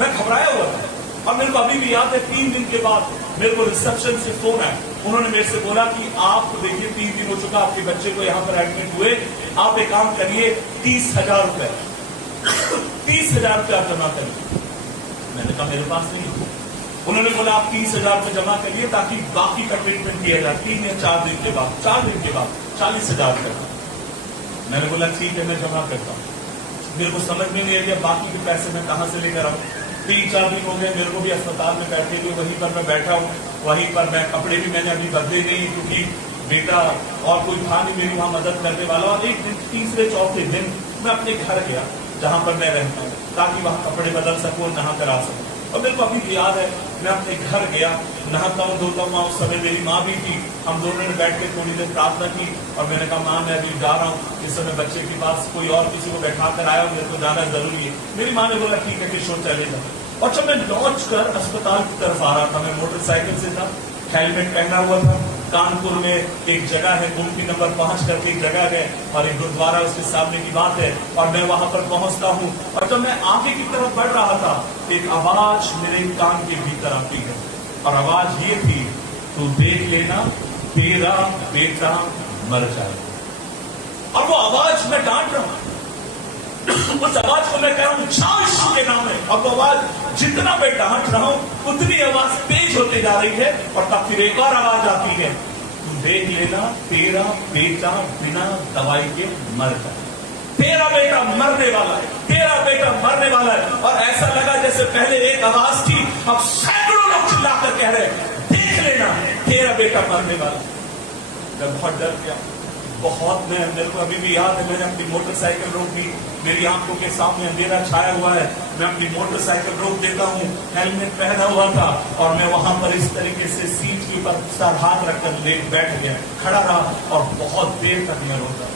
मैं घबराया हुआ था और मेरे को अभी भी याद है 3 दिन के बाद मेरे को रिसेप्शन से फोन आया। उन्होंने मेरे से बोला कि आप देखिए 3 दिन हो चुका आपके बच्चे को यहाँ पर एडमिट हुए, आप एक काम करिए 30,000 रुपए 30,000 रुपये आप जमा करिए। मैंने कहा मेरे पास नहीं। उन्होंने बोला आप 30,000 रुपये जमा करिए ताकि बाकी का ट्रीटमेंट किया जाए 3 या 4 दिन के बाद। 4 दिन के बाद 40,000 रुपये। मैंने बोला ठीक है मैं जमा करता हूँ। मेरे को समझ में नहीं आया बाकी के पैसे मैं कहां से लेकर आऊं। 3-4 दिन हो गए मेरे को भी अस्पताल में बैठे हुए, वहीं पर मैं बैठा हूँ। वहीं पर मैं कपड़े भी मैंने अभी बदले नहीं क्योंकि बेटा और कोई था नहीं मेरी वहां मदद करने वाला। और एक दिन 3-4 दिन मैं अपने घर गया जहां पर मैं रहता हूँ ताकि वहां कपड़े बदल सकूं, नहा कर आ सकूं। और मेरे को अभी भी याद है मैं अपने घर गया, नहाता हूँ धोता हूँ। उस समय मेरी माँ भी थी, हम दोनों ने बैठ के थोड़ी देर प्रार्थना की और मैंने कहा माँ मैं अभी जा रहा हूँ, इस समय बच्चे के पास कोई और किसी को बैठा कर आया, मेरे को जाना जरूरी है। मेरी माँ ने बोला ठीक है किशोर चले जाओ। और जब मैं लौट कर अस्पताल की तरफ आ रहा था, मैं मोटरसाइकिल से था, हेलमेट पहना हुआ था। कानपुर में एक जगह है गुमटी नंबर 5 करके एक जगह है और एक गुरुद्वारा उसके सामने की बात है। और मैं वहां पर पहुंचता हूं और जब मैं आगे की तरफ बढ़ रहा था एक आवाज मेरे कान के भीतर आती है और आवाज ये थी तू देख लेना तेरा बेटा मर जाएगा। और वो आवाज मैं डांट रहा हूं, उस आवाज को मैं कह रहा हूं जाओ यीशु के नाम में। और वो आवाज जितना मैं डांट रहा हूं उतनी आवाज तेज होती जा रही है और तब फिर एक और आवाज आती है तू देख लेना तेरा बेटा बिना दवाई के मर जाए। तेरा बेटा मरने वाला है, तेरा बेटा मरने वाला है। और ऐसा लगा जैसे पहले एक आवाज थी, अब सैकड़ों लोग चिल्लाकर कह रहे देख लेना तेरा बेटा मरने वाला है। मैं बहुत डर गया, बहुत। मेरे को अभी भी याद है मैंने अपनी मोटरसाइकिल रोक दी, मेरी आंखों के सामने अंधेरा छाया हुआ है, मैं अपनी मोटरसाइकिल रोक देता हूँ, हेलमेट पहना हुआ था और मैं वहां पर इस तरीके से सीट के ऊपर सर हाथ रखकर बैठ गया, खड़ा रहा और बहुत देर तक मैं रोता।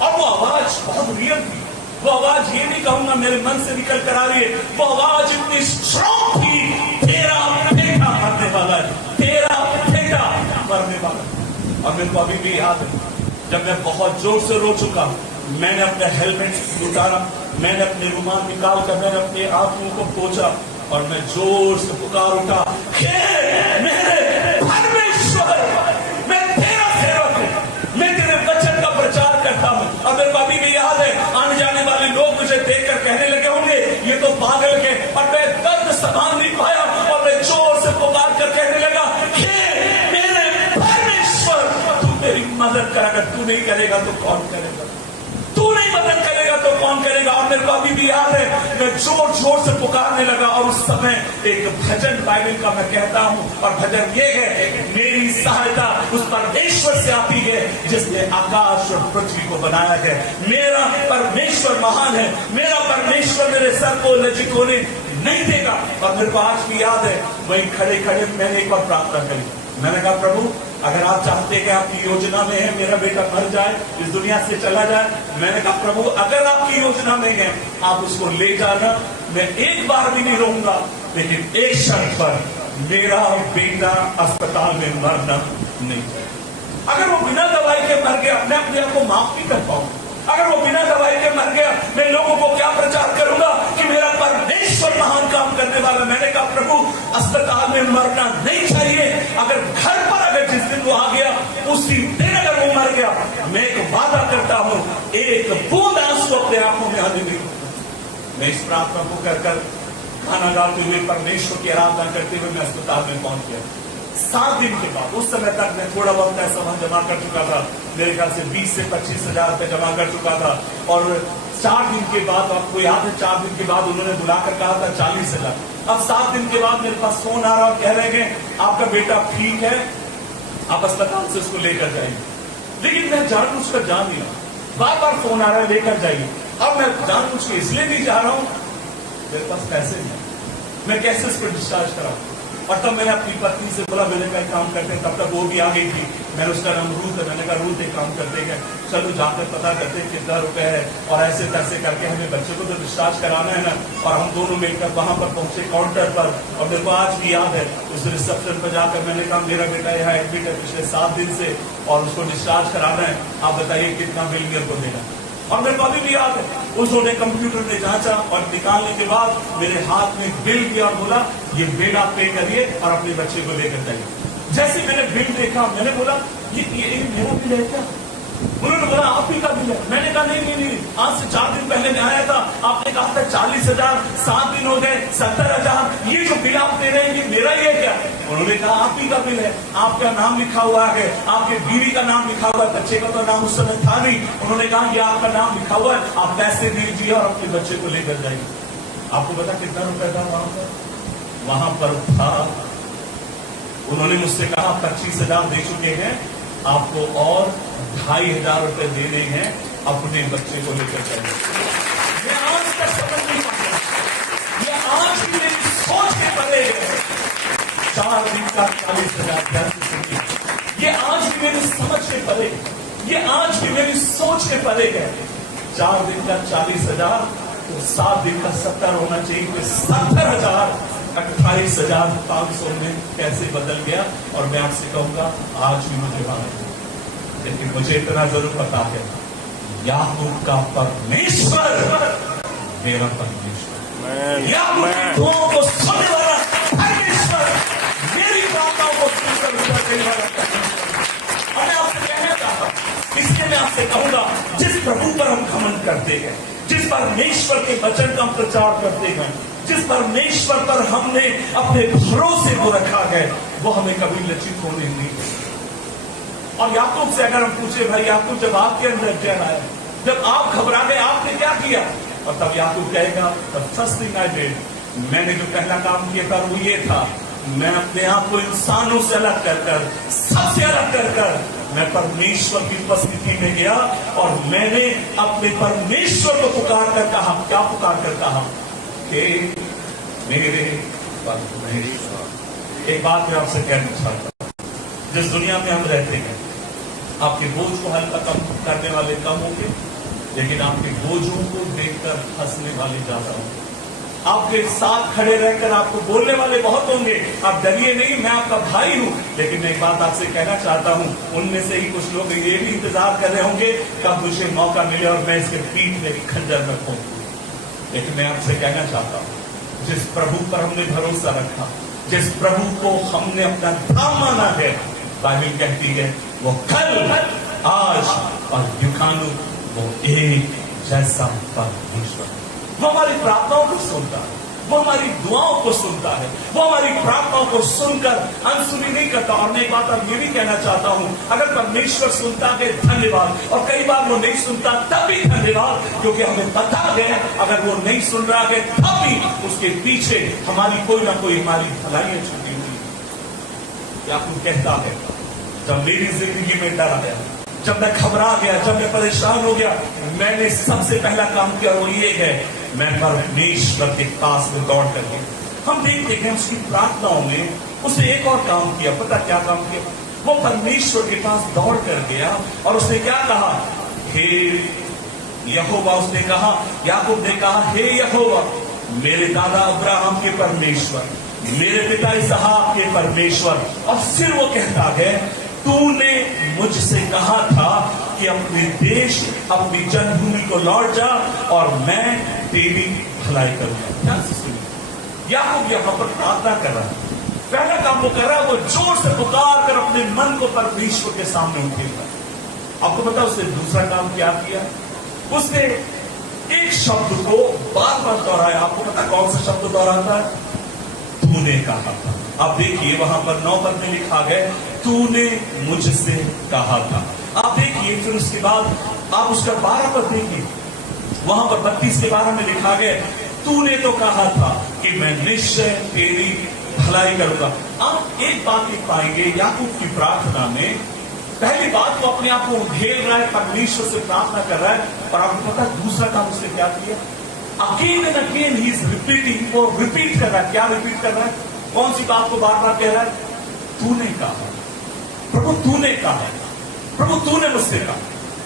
और वो आवाज बहुत रियल थी, वो आवाज ये नहीं कहूंगा मेरे मन से निकल कर आ रही है, वो आवाज इतनी स्ट्रॉन्ग थी तेरा बेटा मरने वाला है, तेरा बेटा मरने वाला है। और मेरे को अभी भी याद है जब मैं बहुत जोर से रो चुका, मैंने अपने हेलमेट उतारा, मैंने अपने रुमाल निकाल कर मैंने अपने आंखों को पोंछा और मैं जोर से पुकार उठा, मेरे परमेश्वर, मैं तेरा सेवक हूं, मैं तेरे वचन का प्रचार करता हूं। और मेरे को अभी भी याद है आने जाने वाले लोग मुझे देखकर कहने लगे होंगे ये तो पागल है, और मैं दर्द संभाल नहीं पाया और मैं जोर से पुकार कर कहने लगा, मेरे परमेश्वर, तू मेरी मदद कर, अगर तू नहीं करेगा तो कौन करेगा, तू नहीं मदद करेगा तो कौन कौन करेगा। और मेरे को अभी भी याद है, मैं जोर जोर से पुकारने लगा और उस समय एक भजन बाइबल का मैं कहता हूँ, और भजन ये है, मेरी सहायता उस परमेश्वर से आती है जिसने आकाश और पृथ्वी को बनाया है। मेरा परमेश्वर महान है, मेरा परमेश्वर मेरे सर को लज्जित होने नहीं देगा। और मेरे को आज भी याद है, वहीं खड़े खड़े मैंने एक बार प्रार्थना करी। मैंने कहा प्रभु, अगर आप चाहते हैं कि आपकी योजना में है मेरा बेटा मर जाए, इस दुनिया से चला जाए, मैंने कहा प्रभु अगर आपकी योजना में है आप उसको ले जाना, मैं एक बार भी नहीं रहूंगा, लेकिन एक शर्त पर, मेरा बेटा अस्पताल में मरना नहीं चाहिए। अगर वो बिना दवाई के मर गया, मैं अपने आप को माफ नहीं कर पाऊंगा। अगर वो बिना दवाई के मर गया, मैं लोगों को क्या प्रचार करूंगा कि मेरा परमेश्वर महान काम करने वाला। मैंने कहा प्रभु अस्पताल में मरना नहीं चाहिए। अगर घर पर अगर जिस दिन वो आ गया उसी दिन अगर वो मर गया, मैं एक वादा करता हूं, एक बूंद आंसू अपने आंखों में आने नहीं। मैं इस प्रार्थना को कर खाना डालते हुए परमेश्वर की आराधना करते हुए मैं अस्पताल में पहुंच गया। 7 दिन के बाद, उस समय तक मैं थोड़ा बहुत पैसा वहां जमा कर चुका था, मेरे ख्याल से 20 से 25 हजार रुपए जमा कर चुका था। और 4 दिन के बाद, आपको याद है 4 दिन के बाद उन्होंने बुलाकर कहा था 40 हजार। अब 7 दिन के बाद मेरे पास फोन आ रहा और कह रहे हैं आपका बेटा ठीक है, आप अस्पताल से उसको लेकर जाइए। लेकिन मैं जानबूझकर जा नहीं रहा, बार बार फोन आ रहा है लेकर जाइए। अब मैं जानबूझ के इसलिए नहीं जा रहा हूं, मेरे पास पैसे नहीं, मैं कैसे उसको डिस्चार्ज कराऊं। और तब मैंने अपनी पत्नी से बोला, मैंने कहा काम करते हैं, तब तक वो भी आ गई थी। मैंने उसका नाम रूथ है, मैंने कहा रूथ एक काम करते हैं, चलो जाकर पता करते हैं कितना रुपए है, और ऐसे तैसे करके हमें बच्चे को तो डिस्चार्ज कराना है ना। और हम दोनों मिलकर वहां पर पहुंचे काउंटर पर, और मेरे को आज भी याद है उस रिसेप्शन पर जाकर मैंने कहा मेरा बेटा यहाँ एडमिट है पिछले 7 दिन से और उसको डिस्चार्ज कराना है, आप बताइए कितना बिल मेरे को देना। और मेरे को अभी भी याद है, उन्होंने कंप्यूटर में जांचा और निकालने के बाद मेरे हाथ में बिल दिया और बोला ये बिल आप पे करिए और अपने बच्चे को लेकर जाइए। जैसे मैंने बिल देखा, मैंने बोला ये मेरा बिल है क्या? उन्होंने बोला आप ही का बिल है। मैंने कहा नहीं, आज से 4 दिन पहले मैं आया था, आपने कहा था 40 हजार, 7 दिन हो गए 70 हजार, ये जो बिल आप दे रहे हैं ये मेरा ही है क्या? उन्होंने कहा आप ही का बिल है, आपका नाम लिखा हुआ है, आपके बीवी का नाम लिखा हुआ है, बच्चे का तो नाम उस समय था नहीं। उन्होंने कहा ये आपका नाम लिखा हुआ है, आप पैसे दीजिए और अपने बच्चे को लेकर जाइए। आपको पता कितना रुपया था वहां पर था? उन्होंने मुझसे कहा 25 हजार दे चुके हैं, आपको और 2500 रुपए देने हैं, अपने बच्चे को लेकर जाइए। ये आज तक समझ नहीं पाता, ये आज भी मेरी सोच के परे है। 4 दिन का 40,000, ये आज भी मेरी समझ के परे, ये आज भी मेरी सोच के परे है। 4 दिन का 40,000 तो 7 दिन का 70 होना चाहिए, तो 70,000 28,500 में कैसे बदल गया? और मैं आपसे कहूंगा आज भी मुझे मालूम है, लेकिन मुझे इतना जरूर पता है, याकूब का परमेश्वर मेरा परमेश्वर, याकूब की दुआओं को सुनने वाला परमेश्वर, मेरी प्रार्थनाओं को सुनकर उत्तर देने वाला परमेश्वर। और मैं आपसे कहना चाहता हूं, इसलिए मैं आपसे कहूंगा, जिस प्रभु पर हम घमंड करते हैं, जिस परमेश्वर के वचन का प्रचार करते हैं, जिस परमेश्वर पर हमने अपने भरोसे को रखा है, वो हमें कभी लज्जित होने नहीं देगा। और याकूब से अगर हम पूछे भाई याकूब जब आपके अंदर क्या आया, जब आप घबरा गए, आपने क्या किया? और तब याकूब कहेगा the first thing I did, मैंने जो पहला काम किया था वो ये था, मैं अपने आप को इंसानों से अलग कर सबसे अलग कर मैं परमेश्वर की उपस्थिति में गया और मैंने अपने परमेश्वर को पुकार कर कहा। क्या पुकार कर कहा? मेरे परमेश्वर। एक बात मैं आपसे कहना चाहता हूं, जिस दुनिया में हम रहते हैं, आपके बोझ को हल्का कम करने वाले कम होंगे, लेकिन आपके बोझों को देखकर हंसने वाले ज्यादा होंगे। आपके साथ खड़े रहकर आपको बोलने वाले बहुत होंगे, आप डरिए नहीं, मैं आपका भाई हूं। लेकिन मैं एक बात आपसे कहना चाहता हूं, उनमें से ही कुछ लोग ये भी इंतजार कर रहे होंगे कब मुझे मौका मिले और मैं इसके पीठ में खंजर रखूं। लेकिन मैं आपसे कहना चाहता हूं, जिस प्रभु पर हमने भरोसा रखा, जिस प्रभु को हमने अपना धाम माना है, बाइबल कहती है वो कल, आज और युगानु वो एक जैसा परमेश्वर, वो हमारी प्रार्थनाओं को सुनता है, वो हमारी दुआओं को सुनता है, वो हमारी प्रार्थनाओं को सुनकर अनसुनी नहीं करता। और मैं एक बात अब ये भी कहना चाहता हूं, अगर परमेश्वर सुनता है धन्यवाद, और कई बार वो नहीं सुनता तब भी धन्यवाद, क्योंकि हमें पता है अगर वो नहीं सुन रहा है तब भी उसके पीछे हमारी कोई ना कोई हमारी भलाइयां छुपी हुई। याकूब कहता है, जब मेरी जिंदगी में डर आया, जब मैं घबरा गया, जब मैं परेशान हो गया, मैंने सबसे पहला काम किया वो ये है, मैं परमेश्वर के पास में दौड़ कर गया। हम देखते हैं उसकी प्रार्थनाओं में उसने एक और काम किया। पता क्या काम किया? वो परमेश्वर के पास दौड़ कर गया और उसने क्या कहा? हे यहोवा, उसने कहा, याकूब ने कहा, हे यहोवा, मेरे दादा अब्राहम के परमेश्वर, मेरे पिता इसहाक के परमेश्वर। और फिर वो कहता है, तूने मुझसे कहा था कि अपने देश, अपनी जन्मभूमि को लौट जा और मैं तेरी भलाई करूंगा। क्या सुनिए, याकूब यहां पर प्रार्थना कर रहा है। पहला काम वो कर रहा है, वो जोर से पुकार कर अपने मन को परमेश्वर के सामने उठेगा। आपको पता उसने दूसरा काम क्या किया? उसने एक शब्द को बार बार दोहराया। आपको पता कौन सा शब्द दोहराता है? तूने कहा था। आप देखिए वहां पर 9 पद में लिखा गया, तूने मुझसे कहा था। आप देखिए फिर उसके बाद आप उसका 12 पद देखिए, वहां पर 32 के 12 में लिखा गया, तूने तो कहा था कि मैं निश्चय तेरी भलाई करूंगा। आप एक बात लिख पाएंगे याकूब की प्रार्थना में, पहली बात वो अपने आप को घेर रहा है, परमेश्वर से प्रार्थना कर रहा है, और आपको पता दूसरा काम उसने क्या किया? Again and again he is repeating, वो रिपीट कर रहा है। क्या रिपीट कर रहा है? कौन सी बात को बार बार कह रहा है? तूने कहा, प्रभु तूने कहा, प्रभु तूने मुझसे कहा,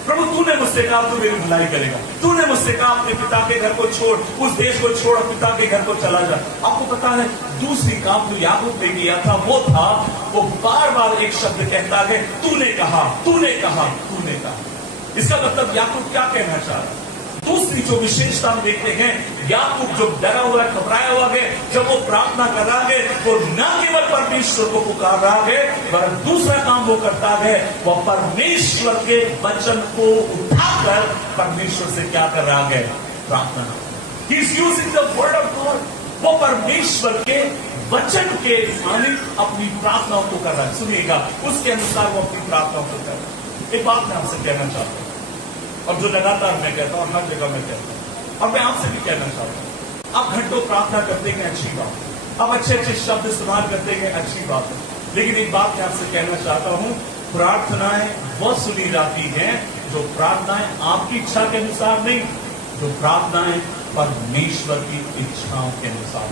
प्रभु तूने मुझसे कहा तू मेरी भलाई करेगा, तूने मुझसे कहा अपने पिता के घर को छोड़, उस देश को छोड़, पिता के घर को चला जा। आपको पता है दूसरी काम जो याकूब ने किया था वो था, वो बार बार एक शब्द कहता है, तूने कहा, तूने कहा, तूने कहा। इसका मतलब याकूब क्या कहना चाह रहा है? दूसरी जो विशेषता हम देखते हैं, याकूब जो डरा हुआ है, घबराया हुआ है, जब वो प्रार्थना कर रहा है, वो न केवल परमेश्वर को पुकार रहा है, पर दूसरा काम वो करता है, वो परमेश्वर के वचन को उठाकर परमेश्वर से क्या कर रहा है? प्रार्थना। He is using the word of God. वो परमेश्वर के वचन के माने अपनी प्रार्थनाओं को कर रहा है। सुनिएगा, उसके अनुसार वो अपनी प्रार्थनाओं को कर रहा है। एक बात मैं आपसे कहना चाहता हूं, और जो लगातार मैं कहता हूँ, हर जगह मैं कहता हूँ, और मैं आपसे भी कहना चाहता हूँ, आप घंटों प्रार्थना करते हैं, अच्छी बात है, आप अच्छे अच्छे शब्द इस्तेमाल करते हैं, अच्छी बात है, लेकिन एक बात मैं आपसे कहना चाहता हूँ, प्रार्थनाएं वो सुनी जाती हैं जो प्रार्थनाएं आपकी इच्छा के अनुसार नहीं, जो प्रार्थनाएं परमेश्वर की इच्छाओं के अनुसार।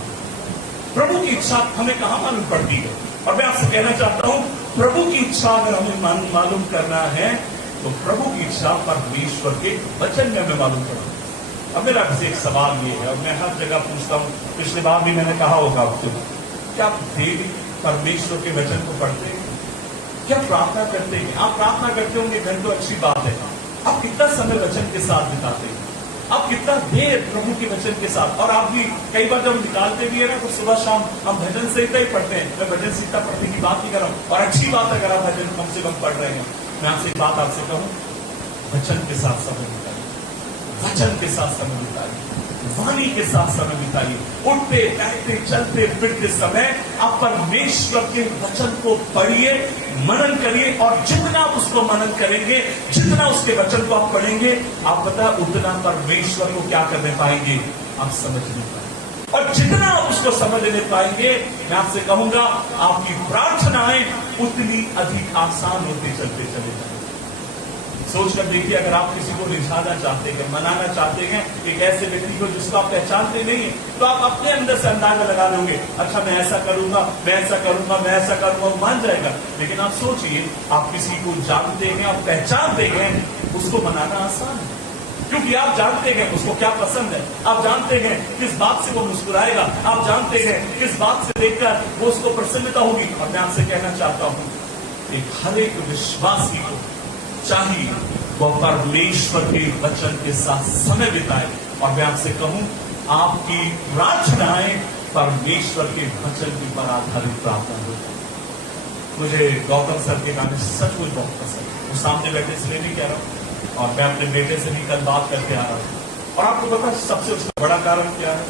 प्रभु की इच्छा हमें कहाँ मालूम पड़ती है? और मैं आपसे कहना चाहता हूँ, प्रभु की इच्छा अगर हमें मालूम करना है तो प्रभु की इच्छा परमेश्वर के वचन में हमें मालूम पड़ा। अब मेरा आपसे एक सवाल ये है, और मैं हर जगह पूछता हूँ, पिछले बार भी मैंने कहा होगा आपको, क्या आप डेली परमेश्वर के वचन को पढ़ते हैं? क्या प्रार्थना करते हैं? आप प्रार्थना करते होंगे घंटों, अच्छी बात है। आप कितना समय वचन के साथ बिताते हैं? आप कितना देर प्रभु के वचन के साथ? और आप भी कई बार जब निकालते भी है ना, तो सुबह शाम हम भजन संहिता ही पढ़ते हैं। मैं भजन संहिता पढ़ने की बात नहीं कर रहा हूँ, और अच्छी बात है अगर आप भजन कम से कम पढ़ रहे हैं। मैं आपसे एक बात आपसे कहूं, वचन के साथ समय बिताइए, वचन के साथ समय बिताइए, वाणी के साथ समय बिताइए। उठते बैठते चलते फिरते समय आप परमेश्वर के वचन को पढ़िए, मनन करिए, और जितना आप उसको मनन करेंगे, जितना उसके वचन को आप पढ़ेंगे, आप पता उतना परमेश्वर को क्या करने पाएंगे? आप समझ नहीं पाएंगे। और जितना आप उसको समझ ले पाएंगे, मैं आपसे कहूंगा आपकी प्रार्थनाएं उतनी अधिक आसान होते चलते चले जाएंगे। सोचकर देखिए, अगर आप किसी को रिझाना चाहते हैं, मनाना चाहते हैं, एक ऐसे व्यक्ति को जिसको आप पहचानते नहीं है, तो आप अपने अंदर से अंदाजा लगा लोगे, अच्छा मैं ऐसा करूंगा, मैं ऐसा करूंगा, मैं ऐसा करूंगा, वो मान जाएगा। लेकिन आप सोचिए, आप किसी को जानते हैं, आप पहचानते हैं, उसको मनाना आसान है, क्योंकि आप जानते हैं उसको क्या पसंद है, आप जानते हैं किस बात से वो मुस्कुराएगा, आप जानते हैं किस बात से देखकर वो उसको प्रसन्नता होगी। और मैं आपसे कहना चाहता हूं, एक हर एक विश्वासी को चाहिए वो परमेश्वर के वचन के साथ समय बिताए। और मैं आपसे कहूं, आपकी प्रार्थनाएं परमेश्वर के वचन के पर आधारित प्रार्थना होती है। मुझे गौतम सर के गाने सचमुच बहुत पसंद है। वो सामने बैठे इसलिए नहीं कह रहा हूं, और मैं अपने बेटे से भी कल बात करके आ रहा हूं, और आपको पता सबसे उसका बड़ा कारण क्या है?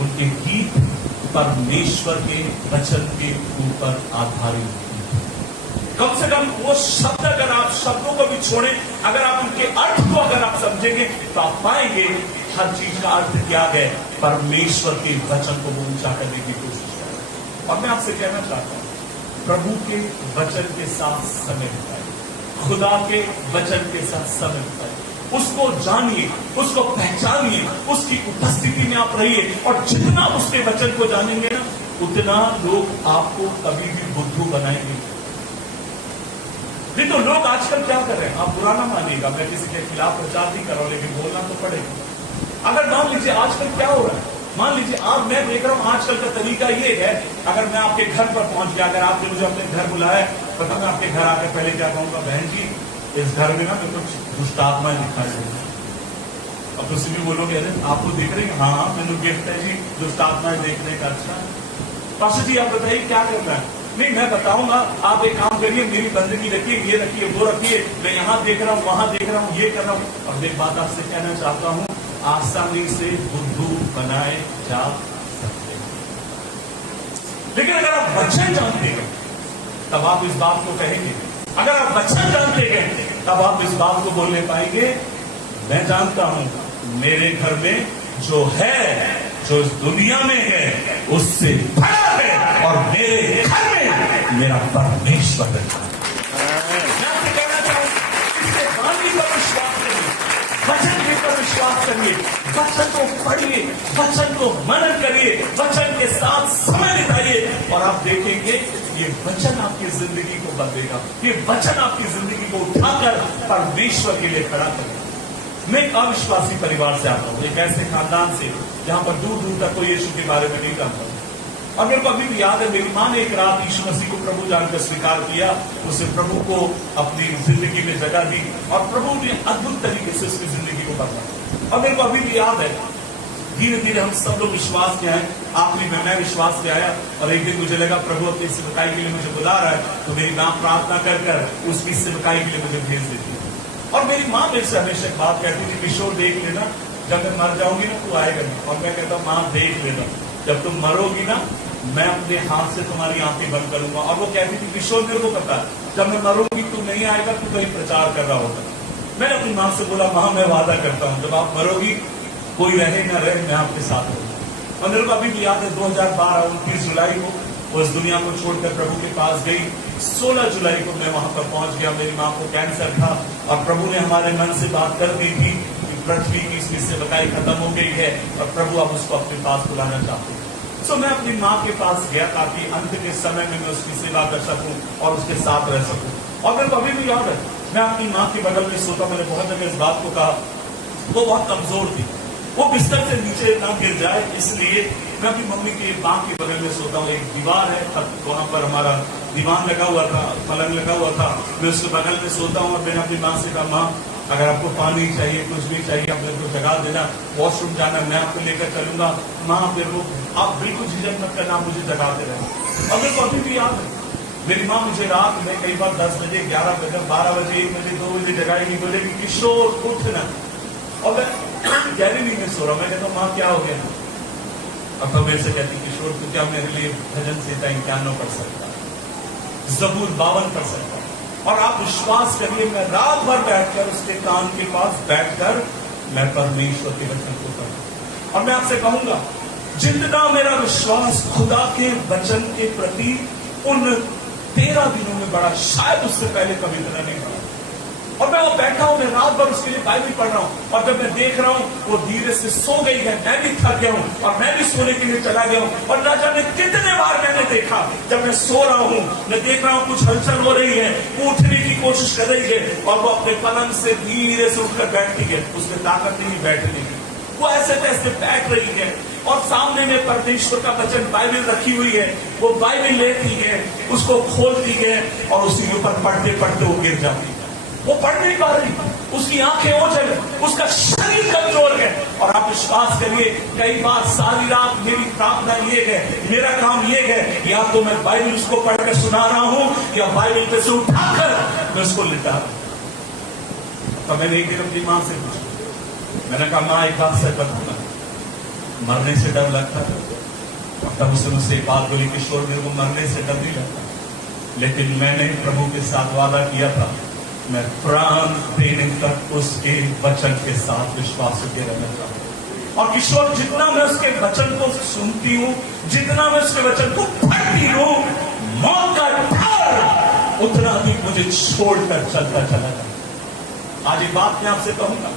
उनके गीत परमेश्वर के वचन के ऊपर आधारित हैं। कम से कम वो शब्द, अगर आप शब्दों को भी छोड़ें, अगर आप उनके अर्थ को अगर आप समझेंगे तो आप पाएंगे हर चीज का अर्थ क्या है, परमेश्वर के वचन को वो ऊंचा करने की कोशिश कर रहे हैं। और मैं आपसे कहना चाहता हूं, प्रभु के वचन के साथ समय बिताइए, खुदा के वचन के साथ समय बिताइए, उसको जानिए, उसको पहचानिए, उसकी उपस्थिति में आप रहिए। और जितना उसके वचन को जानेंगे ना, उतना लोग आपको कभी भी बुद्धू बनाएंगे। नहीं तो लोग आजकल क्या कर रहे हैं, आप बुरा ना मानिएगा, मैं किसी के खिलाफ प्रचार नहीं कर रहा हूं, लेकिन बोलना तो पड़ेगा। अगर मान लीजिए आजकल क्या हो रहा है, मान लीजिए आप, मैं देख रहा हूं आजकल का तरीका ये है, अगर मैं आपके घर पर पहुंच गया, अगर आपने मुझे अपने घर बुलाया, पता मैं आपके घर आकर पहले क्या कहूंगा, बहन जी इस घर में ना मैं कुछ दुष्ट आत्माएं दिखाई देंगी। अब तुम भी बोलोगे, अरे आपको देख रहे हैं, हाँ मैंने गिफ्ट है जी दुष्ट आत्माएं देखने का। अच्छा पास्टर जी आप बताइए क्या करना है। नहीं मैं बताऊंगा, आप एक काम करिए, मेरी बंदगी रखिए, ये रखिए, वो रखिए, मैं यहाँ देख रहा हूँ, वहां देख रहा हूँ, ये कर रहा हूँ। अब एक बात आपसे कहना चाहता हूँ, आसानी से बुद्धू बनाए जा सकते हैं, लेकिन अगर आप वचन जानते हैं तब आप इस बात को कहेंगे। अगर आप वचन जानते हैं तब आप इस बात को बोलने पाएंगे, मैं जानता हूं मेरे घर में जो है, जो इस दुनिया में है, उससे बड़ा है, और मेरे घर में मेरा परमेश्वर बैठा है। मैं आपसे कहना चाहूं, इससे वाणी पर विश्वास करिए, वचन पर विश्वास करिए, वचन को पढ़िए, वचन को मनन करिए, वचन के साथ समय बिताइए, और आप देखेंगे ये वचन आपकी जिंदगी को बदलेगा, ये वचन आपकी जिंदगी को उठाकर परमेश्वर के लिए खड़ा करेगा। मैं एक अविश्वासी परिवार से आता हूँ, एक ऐसे खानदान से जहां पर दूर दूर तक कोई यीशु के बारे में नहीं जानता। और मेरे को अभी भी याद है, मेरी माँ ने एक रात यीशु मसीह को प्रभु जानकर स्वीकार किया, उसे प्रभु को अपनी जिंदगी में जगह दी, और प्रभु ने अद्भुत तरीके से उसकी जिंदगी को बदला। और मेरे को अभी भी याद है, धीरे धीरे हम सब लोग विश्वास में आए, आखिरी में मैं विश्वास में आया, और एक दिन मुझे लगा प्रभु अपनी सेवकाई के लिए मुझे बुला रहा है, तो मेरी माँ प्रार्थना कर कर उसकी सेवकाई के लिए मुझे भेज देती है। और मेरी माँ मेरे से हमेशा एक बात कहती थी, किशोर देख लेना, जब मैं मर जाऊंगी ना तू आएगा नहीं। और मैं कहता हूँ माँ देख लेना, जब तुम मरोगी ना मैं अपने हाथ से तुम्हारी आंखें बंद करूंगा। और वो कहती थी, किशोर मेरे को पता है जब मैं मरूंगी तू नहीं आएगा, तू कहीं प्रचार कर रहा होगा। मैंने अपनी माँ से बोला, माँ मैं वादा करता हूँ जब आप मरोगी, कोई रहे ना रहे, मैं आपके साथ रहूंगा। और मेरे को अभी भी याद है 2012 29 जुलाई को वो इस दुनिया को छोड़कर प्रभु के पास गई। 16 जुलाई को मैं वहां पर पहुंच गया। मेरी माँ को कैंसर था, और प्रभु ने हमारे मन से बात कर दी थी कि पृथ्वी की इसकी सेवकाई खत्म हो गई है, और प्रभु अब उसको अपने पास बुलाना चाहते हैं। सो मैं अपनी माँ के पास गया ताकि अंत के समय में मैं उसकी सेवा कर सकूं और उसके साथ रह सकूं। और मेरे को अभी भी याद है, मैं अपनी माँ के बगल में सोता, मैंने बहुत जगह इस बात को कहा, वो बहुत कमजोर थी, वो बिस्तर से नीचे ना गिर जाए, इसलिए मैं अपनी मम्मी के माँ के बगल में सोता हूँ। एक दीवार है, वहां पर हमारा दीवान लगा हुआ था, पलंग लगा हुआ था, मैं उसके बगल में सोता हूँ। और मैंने अपनी माँ से कहा, माँ अगर आपको पानी चाहिए, कुछ भी चाहिए, आप मेरे को जगा देना, वॉशरूम जाना मैं आपको लेकर चलूंगा। माँ फिर वो आप बिल्कुल झिझक मत करना, आप मुझे जगाते रहे। और मेरे को अभी भी याद है, मेरी माँ मुझे रात में कई बार 10 बजे, 11 बजे, 12 बजे, 1 बजे, 2 बजे जगाएगी, बोलेगी किशोर उठ ना। और मैं गहरी नींद में सो रहा हूं, मैं कहता हूँ माँ क्या हो गया। अब तो मेरे से कहती, किशोर तू क्या मेरे लिए भजन संहिता 91 पढ़ सकता है, ज़बूर 52 पढ़ सकता है। और आप विश्वास करिए, मैं रात भर बैठकर उसके कान के पास बैठकर मैं परमेश्वर के वचन को पढ़ूं। और मैं आपसे कहूंगा, जितना मेरा विश्वास खुदा के वचन के प्रति उन 13 दिनों में बढ़ा, शायद उससे पहले कभी इतना नहीं बढ़ा। और मैं वो बैठा हूं, मैं रात भर उसके लिए बाइबल पढ़ रहा हूं, और जब मैं देख रहा हूं वो धीरे से सो गई है, मैं भी थक गया हूं, और मैं भी सोने के लिए चला गया हूं। और ना जाने कितने बार मैंने देखा, जब मैं सो रहा हूं, मैं देख रहा हूं कुछ हलचल हो रही है, वो उठने की कोशिश कर रही है, और वो अपने पलंग से धीरे से उठकर बैठती है, उसमें ताकत नहीं बैठने की, वो ऐसे तैसे बैठ रही है। और सामने में परमेश्वर का वचन बाइबल रखी हुई है, वो बाइबल लेती है, उसको खोलती है, और उसी के ऊपर पढ़ते पढ़ते वो गिर जाती है। वो पढ़ नहीं पा रही, उसकी आंखें ओझल है, उसका शरीर कमजोर है। और आप विश्वास करिए, कई बार सारी रात मेरी प्रार्थना ये है, मेरा काम ये है, या तो मैं बाइबल उसको पढ़कर सुना रहा हूं, या बाइबल पे से उठाकर मैं उसको लिटा रहा हूं। तो मैंने एक दिन अपनी मां से पूछा, मैंने कहा मां एक बात सच बताऊंगा, मरने से डर लगता था। और तब उसने मुझसे एक बात बोली, किशोर मेरे को मरने से डर नहीं लगता, लेकिन मैंने प्रभु के साथ वादा किया था, मैं प्राण देने तक उसके वचन के साथ विश्वास के रहना चाहूंगा। और किशोर जितना मैं उसके वचन को सुनती हूँ, जितना मैं उसके वचन को पढ़ती हूँ, मौत का डर उतना अधिक मुझे छोड़कर चलता चला जाता। आज एक बात मैं आपसे कहूंगा,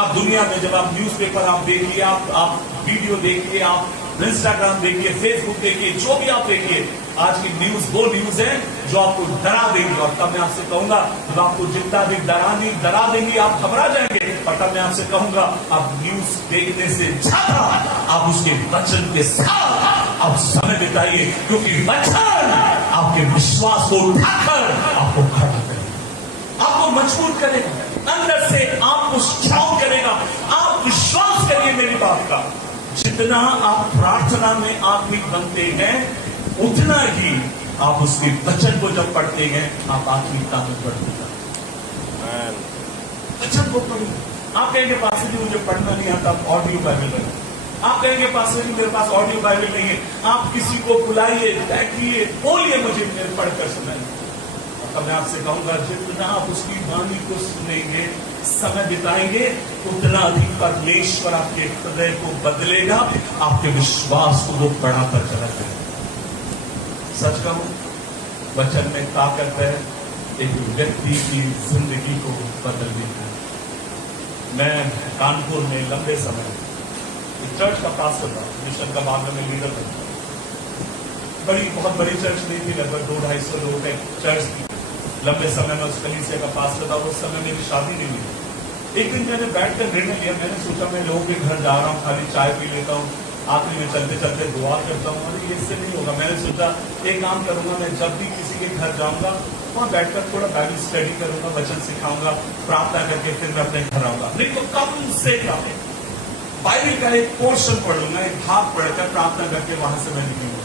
आप दुनिया में जब आप न्यूज़पेपर आप देखिए, आप वीडियो देखिए, आप इंस्टाग्राम देखिए, फेसबुक देखिए, जो भी आप देखिए, आज की न्यूज वो न्यूज है जो आपको डरा देंगी। और तब मैं आपसे कहूंगा, जब आपको जितना भी डरा देंगी, आप घबरा जाएंगे। और तब मैं आपसे कहूंगा, आप न्यूज देखने से ज्यादा आप उसके वचन के साथ आप समय बिताइए, क्योंकि वचन आपके विश्वास को उठाकर आपको खड़ा करेगा, आपको मजबूत करेगा, अंदर से आपको स्ट्रांग करेगा। आप विश्वास करिए मेरी बात का, जितना आप प्रार्थना में आत्मिक बनते हैं, उतना ही आप उसके वचन को जब पढ़ते हैं, आप आत्मिकता में बढ़ते हैं। वचन को पढ़िए। आप कहेंगे पास जी मुझे पढ़ना नहीं आता, ऑडियो बाइबल है। आप कहेंगे पास जी मेरे पास ऑडियो बाइबल नहीं है। आप किसी को बुलाइए, बैठिए, बोलिए मुझे मेरे पढ़कर सुनाइए। तब मैं आपसे कहूंगा, जितना आप उसकी वाणी को सुनेंगे, समय बिताएंगे, उतना अधिक परमेश्वर आपके हृदय को बदलेगा, आपके विश्वास को वो बढ़ाकर चला जाएगा। सच कहूं, वचन में ताकत है एक व्यक्ति की जिंदगी को बदलने की। मैं कानपुर में लंबे समय एक चर्च का पास्टर था, मिशन का बाद में लीडर था। बहुत बड़ी चर्च नहीं थी, लगभग 200-250 लोग हैं चर्च की। लंबे समय में उस कलीसिया का पास्टर था। उस समय मेरी शादी नहीं हुई। एक दिन मैंने बैठकर निर्णय लिया, मैंने सोचा मैं लोगों के घर जा रहा हूँ, खाली चाय पी लेता हूँ, आखिरी में चलते चलते दुआ करता हूँ, अरे इससे नहीं होगा। मैंने सोचा एक काम करूंगा, मैं जब भी किसी के घर जाऊंगा वहां बैठकर थोड़ा बाइबल स्टडी करूंगा, वचन सिखाऊंगा, प्रार्थना करके फिर मैं अपने घर आऊंगा। नहीं तो कम से कम बाइबल का एक पोर्शन पढ़ूंगा, एक भाग पढ़कर प्रार्थना करके वहां से मैं निकलूंगा।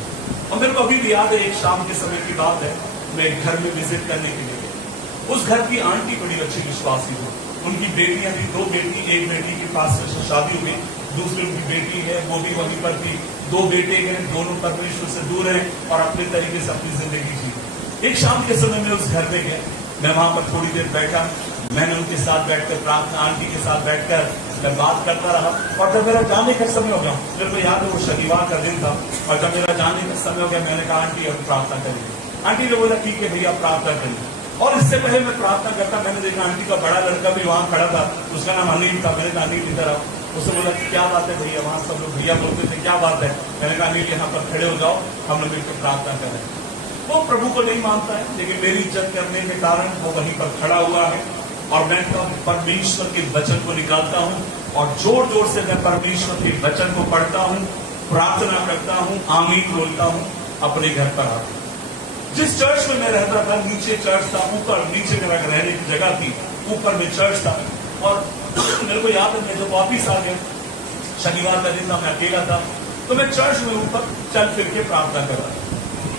और मेरे को अभी भी याद है, एक शाम के समय की बात है, मैं एक घर में विजिट करने के लिए गया। उस घर की आंटी बड़ी अच्छी विश्वासी थी, उनकी बेटियां थी, 2 बेटी, एक बेटी के पास शादी हुई, दूसरी उनकी बेटी है वो भी वहीं पर थी, 2 बेटे हैं, दोनों परमेश्वर से दूर हैं और अपने तरीके से अपनी जिंदगी जी। एक शाम के समय में उस घर में गया, मैं वहां पर थोड़ी देर बैठा, मैंने उनके साथ बैठकर प्रार्थना, आंटी के साथ बैठकर मैं बात करता रहा। और जब मेरा जाने का समय हो गया, मेरे को याद है वो शनिवार का दिन था, और जब मेरा जाने का समय हो गया, मैंने कहा आंटी अब प्रार्थना करेंगे। आंटी ने बोला ठीक है भैया प्रार्थना करेंगे। और इससे पहले मैं प्रार्थना करता, मैंने देखा आंटी का बड़ा लड़का भी वहां खड़ा था, उसका नाम अनिल था। मैंने कहा अनिल इधर आओ। उसने बोला क्या बात है भैया, वहां सब लोग भैया बोलते थे, क्या बात है? मैंने कहा अनिल यहाँ पर खड़े हो जाओ, हम लोग मिलकर प्रार्थना करें। वो प्रभु को नहीं मानता है, लेकिन मेरी इज्जत करने के कारण वो वहीं पर खड़ा हुआ है। और मैं परमेश्वर के वचन को निकालता हूँ और जोर जोर से मैं परमेश्वर के वचन को पढ़ता हूँ, प्रार्थना करता हूँ, आमीन बोलता हूँ, अपने घर पर आता हूँ। जिस चर्च में मैं रहता था, नीचे चर्च था, ऊपर नीचे मेरा रहने की जगह थी, ऊपर में चर्च था। और मेरे को याद है मैं जब वापिस आ गया, शनिवार का दिन था, मैं अकेला था, तो मैं चर्च में ऊपर चल फिर के प्रार्थना कर रहा था।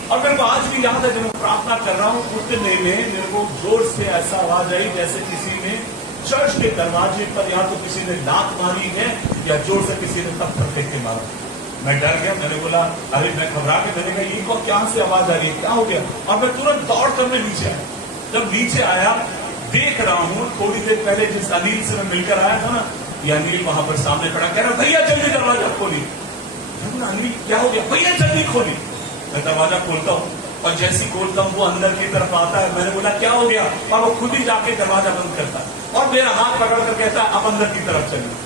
और मेरे को आज भी याद है जब मैं प्रार्थना कर रहा हूँ, उतने में मेरे को जोर से ऐसा आवाज आई जैसे किसी ने चर्च के दरवाजे पर या तो किसी ने लात मारी है या जोर से किसी ने पत्थर फेंक के मारा। मैं डर गया, मैंने बोला अरे, मैं घबरा के मैंने कहा ये को क्या से आवाज आ रही है, क्या हो गया? और मैं तुरंत दौड़ कर मैं नीचे आया। जब नीचे आया, देख रहा हूँ थोड़ी देर पहले जिस अनिल से मैं मिलकर आया था ना, ये अनिल वहां पर सामने खड़ा, कह रहा भैया जल्दी दरवाजा खोली। अनिल क्या हो गया? भैया जल्दी खोली। मैं दरवाजा खोलता हूँ और जैसी खोलता हूँ वो अंदर की तरफ आता है। मैंने बोला क्या हो गया? और वो खुद ही जाके दरवाजा बंद करता है और मेरा हाथ पकड़ कर कहता है अब अंदर की तरफ चलिए।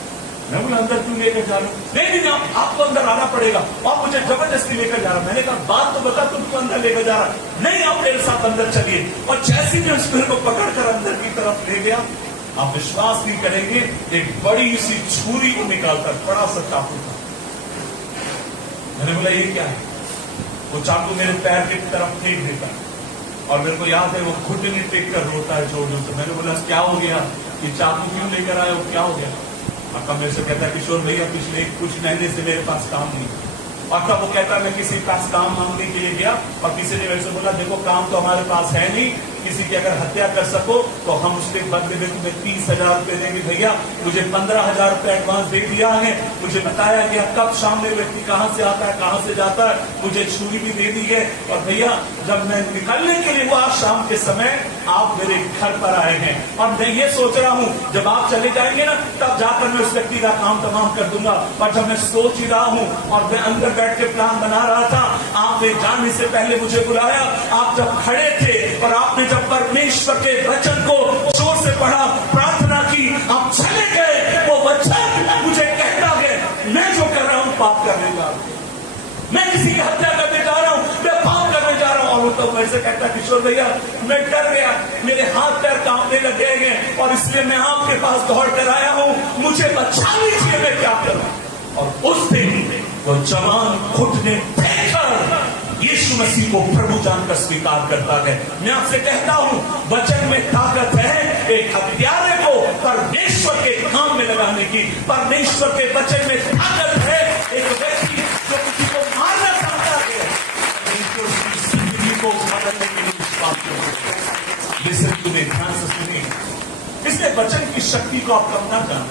मैं बोला अंदर क्यों लेकर जा रहा हूँ? नहीं, आपको अंदर आना पड़ेगा। और मुझे जबरदस्ती लेकर जा रहा। मैंने कहा बात तो बता, तुमको अंदर लेकर जा रहा? नहीं, आप मेरे साथ अंदर चलिए। और जैसे ही उस मेरे को पकड़कर अंदर की तरफ ले गया, आप विश्वास नहीं करेंगे, एक बड़ी सी छुरी को निकालकर बड़ा सा चाकू था। मैंने बोला ये क्या है? वो चाकू मेरे पैर की तरफ फेंक देता है और मेरे को याद है वो घुटने टेक कर रोता है जोर जोर से। मैंने बोला क्या हो गया? ये चाकू क्यों लेकर आए हो, क्या हो गया? आपका मेरे से कहता है किशोर भैया पिछले कुछ महीने से मेरे पास काम नहीं। और वो कहता है मैं किसी पास काम मांगने के लिए गया और किसी ने मेरे से बोला देखो काम तो हमारे पास है नहीं, किसी की अगर हत्या कर सको तो हम उसके बदले में तुम्हें 30,000 रुपए देंगे। भैया मुझे 15,000 रुपए एडवांस दे दिया है, मुझे बताया गया कब सामने व्यक्ति कहां से आता है कहां से जाता है, मुझे छुरी भी दे दी है। और भैया जब मैं निकलने के लिए हुआ शाम के समय आप मेरे घर पर आए हैं और मैं ये सोच रहा हूं जब आप चले जाएंगे ना तब जाकर मैं उस व्यक्ति का काम तमाम कर दूंगा। पर जब मैं सोच ही रहा हूं और मैं अंदर बैठ के प्लान बना रहा था, आपने जाने से पहले मुझे बुलाया। आप जब खड़े थे और आपने जब परमेश्वर के वचन को जोर से पढ़ा, प्रार्थना की, आप चले गए। वो वचन मुझे कहता है मैं जो कर रहा हूं पाप करने जा रहा हूं, मैं किसी की हत्या करने जा रहा हूं, मैं पाप करने जा रहा हूं। और वो तो वैसे कहता किशोर भैया मैं डर गया, मेरे हाथ पैर कांपने लगे हैं और इसलिए मैं आपके पास दौड़ कर आया हूं, मुझे बचा लीजिए, मैं क्या करूं। और उस दिन वो जवान घुटने देकर यीशु मसीह को प्रभु जानकर स्वीकार करता है। मैं आपसे कहता हूं वचन में ताकत है एक हत्यारे को परमेश्वर के काम में लगाने की। परमेश्वर के वचन में ताकत है एक व्यक्ति जो किसी को मारना चाहता है तो उसकी जिंदगी को बदलने के लिए विश्वास करो। लिसन टू मी, ध्यान से सुनिए। इसलिए वचन की शक्ति को आप कम ना जाना।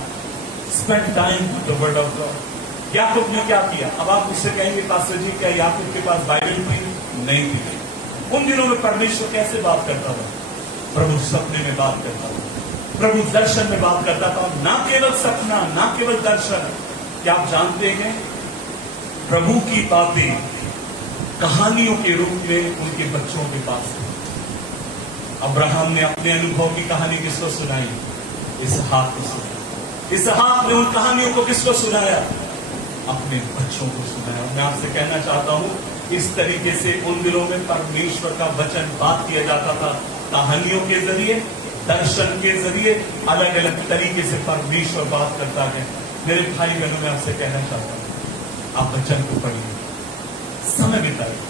Spend time with the word of God. Yakub ने क्या किया? अब आप मुझसे कहेंगे पास्टर जी क्या याकूब के पास बाइबल थी? नहीं थी। उन दिनों में परमेश्वर कैसे बात करता था? प्रभु सपने में बात करता था, प्रभु दर्शन में बात करता था। ना केवल सपना, ना केवल दर्शन। क्या आप जानते हैं प्रभु की बातें कहानियों के रूप में उनके बच्चों के पास थी। अब्राहम ने अपने अनुभव की कहानी किसको सुनाई? इसहाक को सुनाई। इसहाक ने उन कहानियों को किसको सुनाया? अपने बच्चों को सुनाया। मैं आपसे कहना चाहता हूं इस तरीके से उन दिनों में परमेश्वर का वचन बात किया जाता था। कहानियों के जरिए, दर्शन के जरिए, अलग अलग तरीके से परमेश्वर बात करता है। मेरे भाई बहनों में आपसे कहना चाहता हूं आप वचन को पढ़िए, समय बिताइए।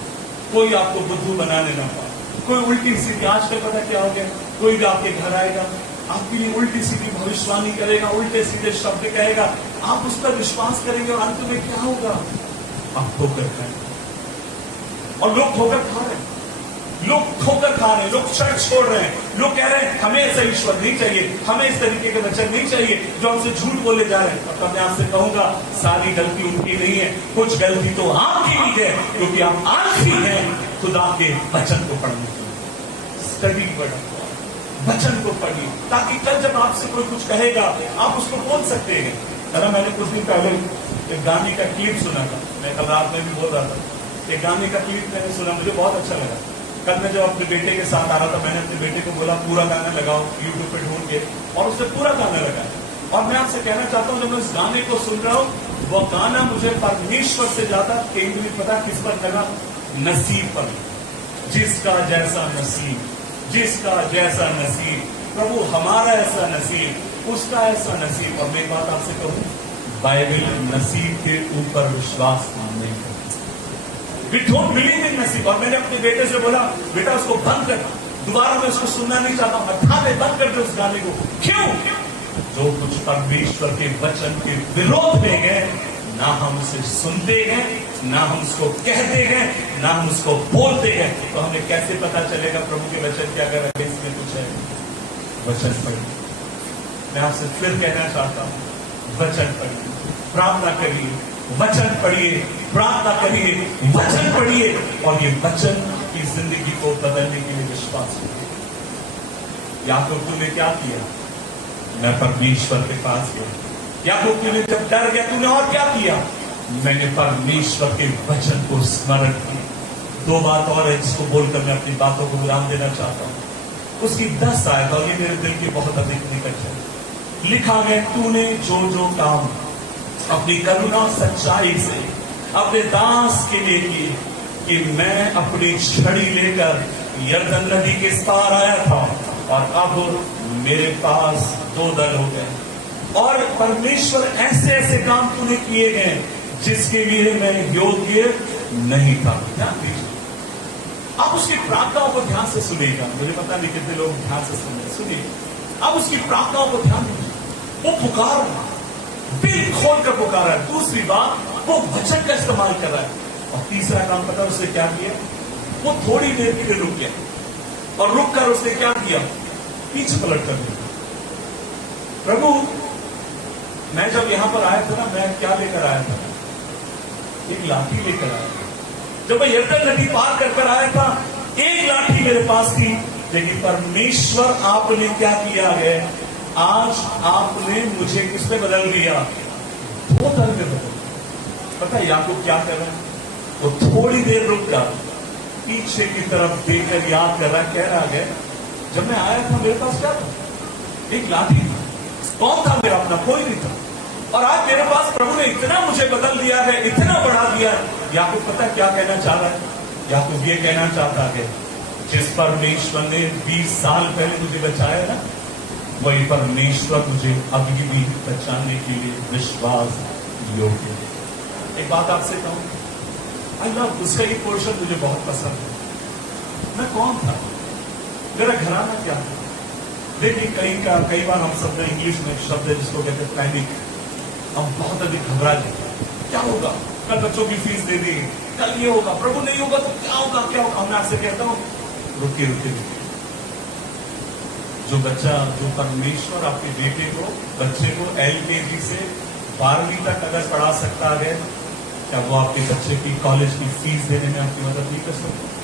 कोई आपको बुद्धू बनाने ना पाए, कोई उल्टी सीधी। आजकल पता क्या हो गया, कोई भी आपके घर आएगा आपके लिए उल्टी सीधी भविष्यवाणी करेगा, उल्टे सीधे शब्द कहेगा, आप उस पर विश्वास करेंगे और अंत में क्या होगा? आप ठोकर खाएंगे। और लोग ठोकर खा रहे हैं, लोग ठोकर खा रहे हैं, लोग चर्च छोड़ रहे हैं, लोग कह रहे हैं हमें ऐसा ईश्वर नहीं चाहिए, हमें इस तरीके के वचन नहीं चाहिए जो हमसे झूठ बोले जा रहे हैं। और मैं आपसे कहूंगा सारी गलती उनकी नहीं है, कुछ गलती तो आपकी भी है क्योंकि आप आलसी हैं खुदा के वचन को पढ़ने के लिए। स्टडी पढ़ो, वचन को पढ़िए, ताकि कल जब आपसे कोई कुछ कहेगा आप उसको बोल सकते हैं। है मैंने कुछ दिन पहले एक गाने का क्लिप सुना था, मैं कल रात में भी बोल रहा था। एक गाने का क्लिप मैंने सुना, मुझे बहुत अच्छा लगा। कल मैं जब अपने बेटे के साथ आ रहा था, मैंने अपने बेटे को बोला पूरा गाना लगाओ यूट्यूब पे ढूंढ के, और उसने पूरा गाना लगाया। और मैं आपसे कहना चाहता हूँ जब मैं इस गाने को सुन रहा हूँ वो गाना मुझे परमेश्वर से ज्यादा केंद्रित पता किस पर लगा? नसीब पर। जिसका जैसा नसीब, जिसका जैसा नसीब, प्रभु हमारा ऐसा नसीब, उसका ऐसा नसीब। और मैं एक बात आपसे कहूं, बाइबल नसीब के ऊपर विश्वास नहीं करती। वी डोंट बिलीव इन नसीब। और मैंने अपने बेटे से बोला बेटा उसको बंद कर, दोबारा मैं उसको सुनना नहीं चाहता, हटा दे, बंद कर दे उस गाने को। क्यों? जो कुछ परमेश्वर के वचन के विरोध में है ना हम उसे सुनते हैं, ना हम उसको कहते हैं, ना हम उसको बोलते हैं। तो हमें कैसे पता चलेगा प्रभु के वचन के अगर अगेंस्ट में कुछ है? वचन पढ़िए। मैं आपसे फिर कहना चाहता हूं वचन पढ़िए, प्रार्थना करिए, वचन पढ़िए, प्रार्थना करिए, वचन पढ़िए और ये वचन की जिंदगी को बदलने के लिए विश्वास करिए। याकूब ने क्या किया? मैं परमेश्वर के पास गया। याकूब ने जब डर गया तूने और क्या किया? मैंने परमेश्वर के वचन को स्मरण किया। दो बात और है जिसको बोलकर मैं अपनी बातों को विराम देना चाहता हूं। उसकी 10 आयत और ये मेरे दिल के बहुत अधिक निकट है। लिखा है तूने जो जो काम अपनी करुणा सच्चाई से अपने दास के लिए किए, कि मैं अपनी छड़ी लेकर यरदन नदी के पार आया था और अब मेरे पास 2 दल हो गए और परमेश्वर ऐसे ऐसे काम तूने किए गए जिसके लिए मैं योग्य नहीं था। ध्यान दीजिए, आप उसकी प्रार्थनाओं को ध्यान से सुनिएगा। मुझे पता नहीं कितने लोग ध्यान से सुनिए। आप उसकी प्रार्थनाओं को ध्यान दीजिए। वो पुकार रहा है, दिल खोल कर पुकार रहा है। दूसरी बात, वो वचन का इस्तेमाल कर रहा है। और तीसरा काम पता उसने क्या किया? वो थोड़ी देर के लिए रुक गया। और रुक कर उसने क्या किया, पीछे पलट कर दिया। प्रभु मैं जब यहां पर आया था ना, मैं क्या लेकर आया था, एक लाठी लेकर आया था। जब मैं यरदन नदी पार कर कर आया था, एक लाठी मेरे पास थी, लेकिन परमेश्वर आपने क्या किया है, आज आपने मुझे किसने बदल दिया, दो तरह में बदल। पता है याकूब क्या कर रहा है, वो थोड़ी देर रुक कर पीछे की तरफ देखकर याद कर रहा, कह रहा है जब मैं आया था मेरे पास क्या था, एक लाठी था, कौन था मेरा अपना, कोई नहीं था, और आज मेरे पास प्रभु ने इतना मुझे बदल दिया है, इतना बढ़ा दिया है। याकूब पता क्या कहना चाह रहा है, याकूब ये कहना चाहता है जिस परमेश्वर ने 20 साल पहले मुझे बचाया ना, वही परमेश्वर मुझे अभी भी बचाने के लिए विश्वास योग्य है। एक बात आपसे कहूं, आई लव उसका ये पोर्शन मुझे बहुत पसंद है। मैं कौन था, मेरा घराना क्या था। देखिए कई बार हम सब इंग्लिश में शब्द है जिसको कहते हैं पैनिक, हम बहुत अधिक घबरा जाते, क्या होगा, कल बच्चों की फीस दे दी, कल ये होगा, प्रभु नहीं होगा तो क्या होगा, क्या होगा। मैं आपसे कहता हूं रुकिए रुकिए रुकिए, जो बच्चा, जो परमेश्वर आपके बेटे को, बच्चे को LKG से 12वीं तक अगर पढ़ा सकता है, क्या वो आपके बच्चे की कॉलेज की फीस देने में आपकी मदद नहीं कर सकता।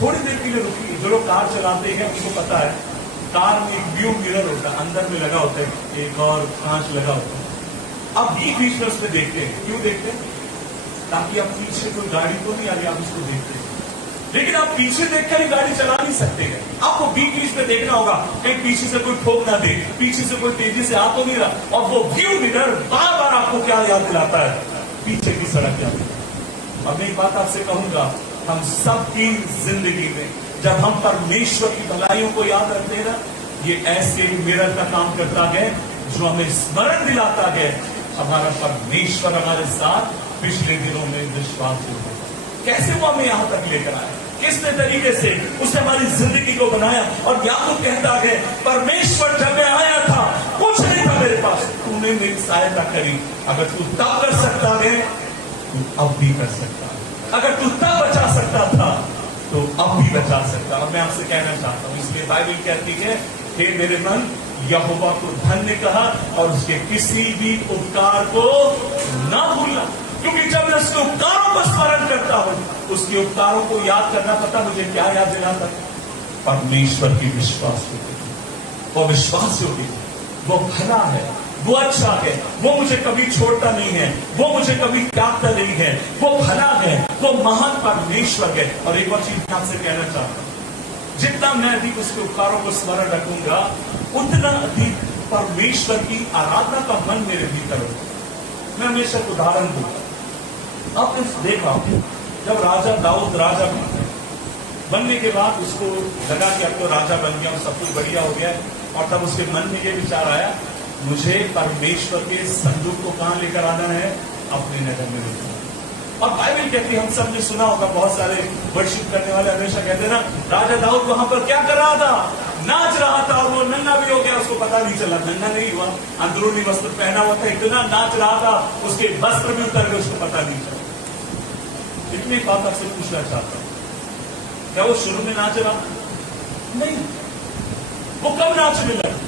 थोड़ी देर के लिए रुकिए। जो लोग कार चलाते हैं उनको पता है, कार में एक व्यू मिरर होता है, अंदर में लगा होता है, एक और कांच लगा होता है। आप बीच में उसमें देखते हैं, क्यों देखते हैं, ताकि आप पीछे कोई गाड़ी तो नहीं आ रही, आप उसको देखते हैं। लेकिन आप पीछे देखकर ही गाड़ी चला नहीं सकते हैं, आपको बीच में देखना होगा कहीं पीछे से कोई ठोक ना दे, पीछे से कोई तेजी से आ तो नहीं रहा। और वो व्यू मिरर बार बार आपको क्या याद दिलाता है, पीछे की सड़क याद दिलाता है। अब एक बात आपसे कहूंगा, हम सबकी जिंदगी में जब हम परमेश्वर की भलाइयों को याद रखते हैं ना, ये ऐसे मिरर का काम करता है जो हमें स्मरण दिलाता है हमारा परमेश्वर हमारे साथ पिछले दिनों में विश्वास होता है। कैसे वो हमें यहां तक लेकर आया, किसने तरीके से उसने हमारी जिंदगी को बनाया। और याकूब कहता है परमेश्वर जब मैं आया था कुछ नहीं था मेरे पास, तूने मेरी सहायता करी। अगर तू तब कर सकता है तू अब भी कर सकता है, अगर तू तब बचा सकता था तो अब भी बचा सकता। और मैं आपसे कहना चाहता हूं, इसलिए बाइबल कहती है हे मेरे मन यहोवा को धन्य कहा और उसके किसी भी उपकार को ना भूलना, क्योंकि जब मैं उसके उपकारों को स्मरण करता हूं, उसके उपकारों को याद करना, पता मुझे क्या याद दिलाता, परमेश्वर की विश्वास योग्य, वो विश्वास योग्य, वो भला है, वो अच्छा है, वो मुझे कभी छोड़ता नहीं है, वो मुझे कभी त्यागता नहीं है, वो भला है, वो महान परमेश्वर है। और एक और चीज आपसे कहना चाहता हूं, जितना मैं अधिक उसके उपकारों को स्मरण रखूंगा, उतना अधिक परमेश्वर की आराधना का मन मेरे भीतर होगा। मैं हमेशा उदाहरण दूंगा, आप देखा जब राजा दाऊद राजा बनने के बाद उसको लगा कि अब तो राजा बन गया, सब कुछ बढ़िया हो गया, और तब उसके मन में ये विचार आया मुझे परमेश्वर के संदूक को कहां लेकर आना है, अपने नगर में लेकर। और बाइबल कहती है, हम सब ने सुना होगा, बहुत सारे वर्शिप करने वाले हमेशा कहते हैं ना, राजा दाऊद वहां पर क्या कर रहा था, नाच रहा था, और वो नंगा भी हो गया, उसको पता नहीं चला, नंगा नहीं हुआ, अंदरूनी वस्त्र पहना हुआ था, इतना नाच रहा था, उसके वस्त्र भी उतर गए, उसको पता नहीं चला। इतनी बात आपसे पूछना चाहता हूं, क्या वो शुरू में नाच रहा नहीं, वो कब नाचने लगा।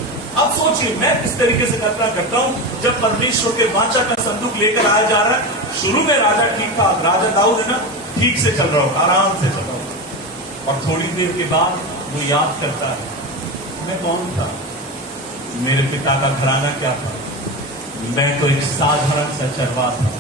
अब सोचिए मैं किस तरीके से करता हूं, जब परमेश्वर के वाचा का संदूक लेकर आया जा रहा है, शुरू में राजा ठीक था, राजा दाऊद है ना, ठीक से चल रहा होगा, आराम से चल रहा होगा, और थोड़ी देर के बाद वो याद करता है मैं कौन था, मेरे पिता का घराना क्या था, मैं तो एक साधारण सा चरवाहा था।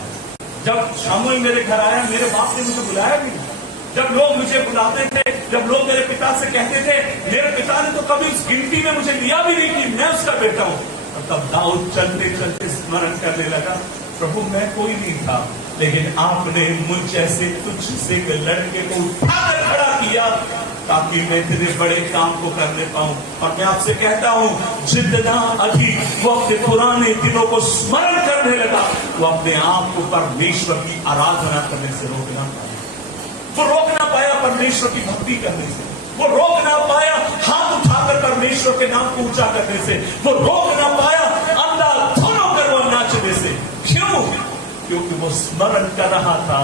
जब शामुएल मेरे घर आया, मेरे बाप ने मुझे बुलाया भी नहीं, जब लोग मुझे बुलाते थे, जब लोग मेरे पिता से कहते थे, मेरे पिता ने तो कभी उस गिनती में मुझे लिया भी नहीं कि मैं उसका बेटा हूं। और तब दाऊद चलते चलते स्मरण करने लगा, प्रभु मैं कोई नहीं था, लेकिन आपने मुझ जैसे तुच्छ से एक लड़के को उठाकर खड़ा किया ताकि मैं इतने बड़े काम को करने पाऊं। और मैं आपसे कहता हूं, जितना अधिक वो अपने पुराने दिनों को स्मरण करने लगा, वो अपने आप को परमेश्वर की आराधना करने से रोकना पाया। वो रोक ना पाया परमेश्वर की भक्ति करने से, वो रोक ना पाया हाथ उठाकर परमेश्वर के नाम को ऊंचा करने से, वो रोक ना पाया अंधाधुन होकर वो नाचने से। क्यों? क्योंकि वो स्मरण कर रहा था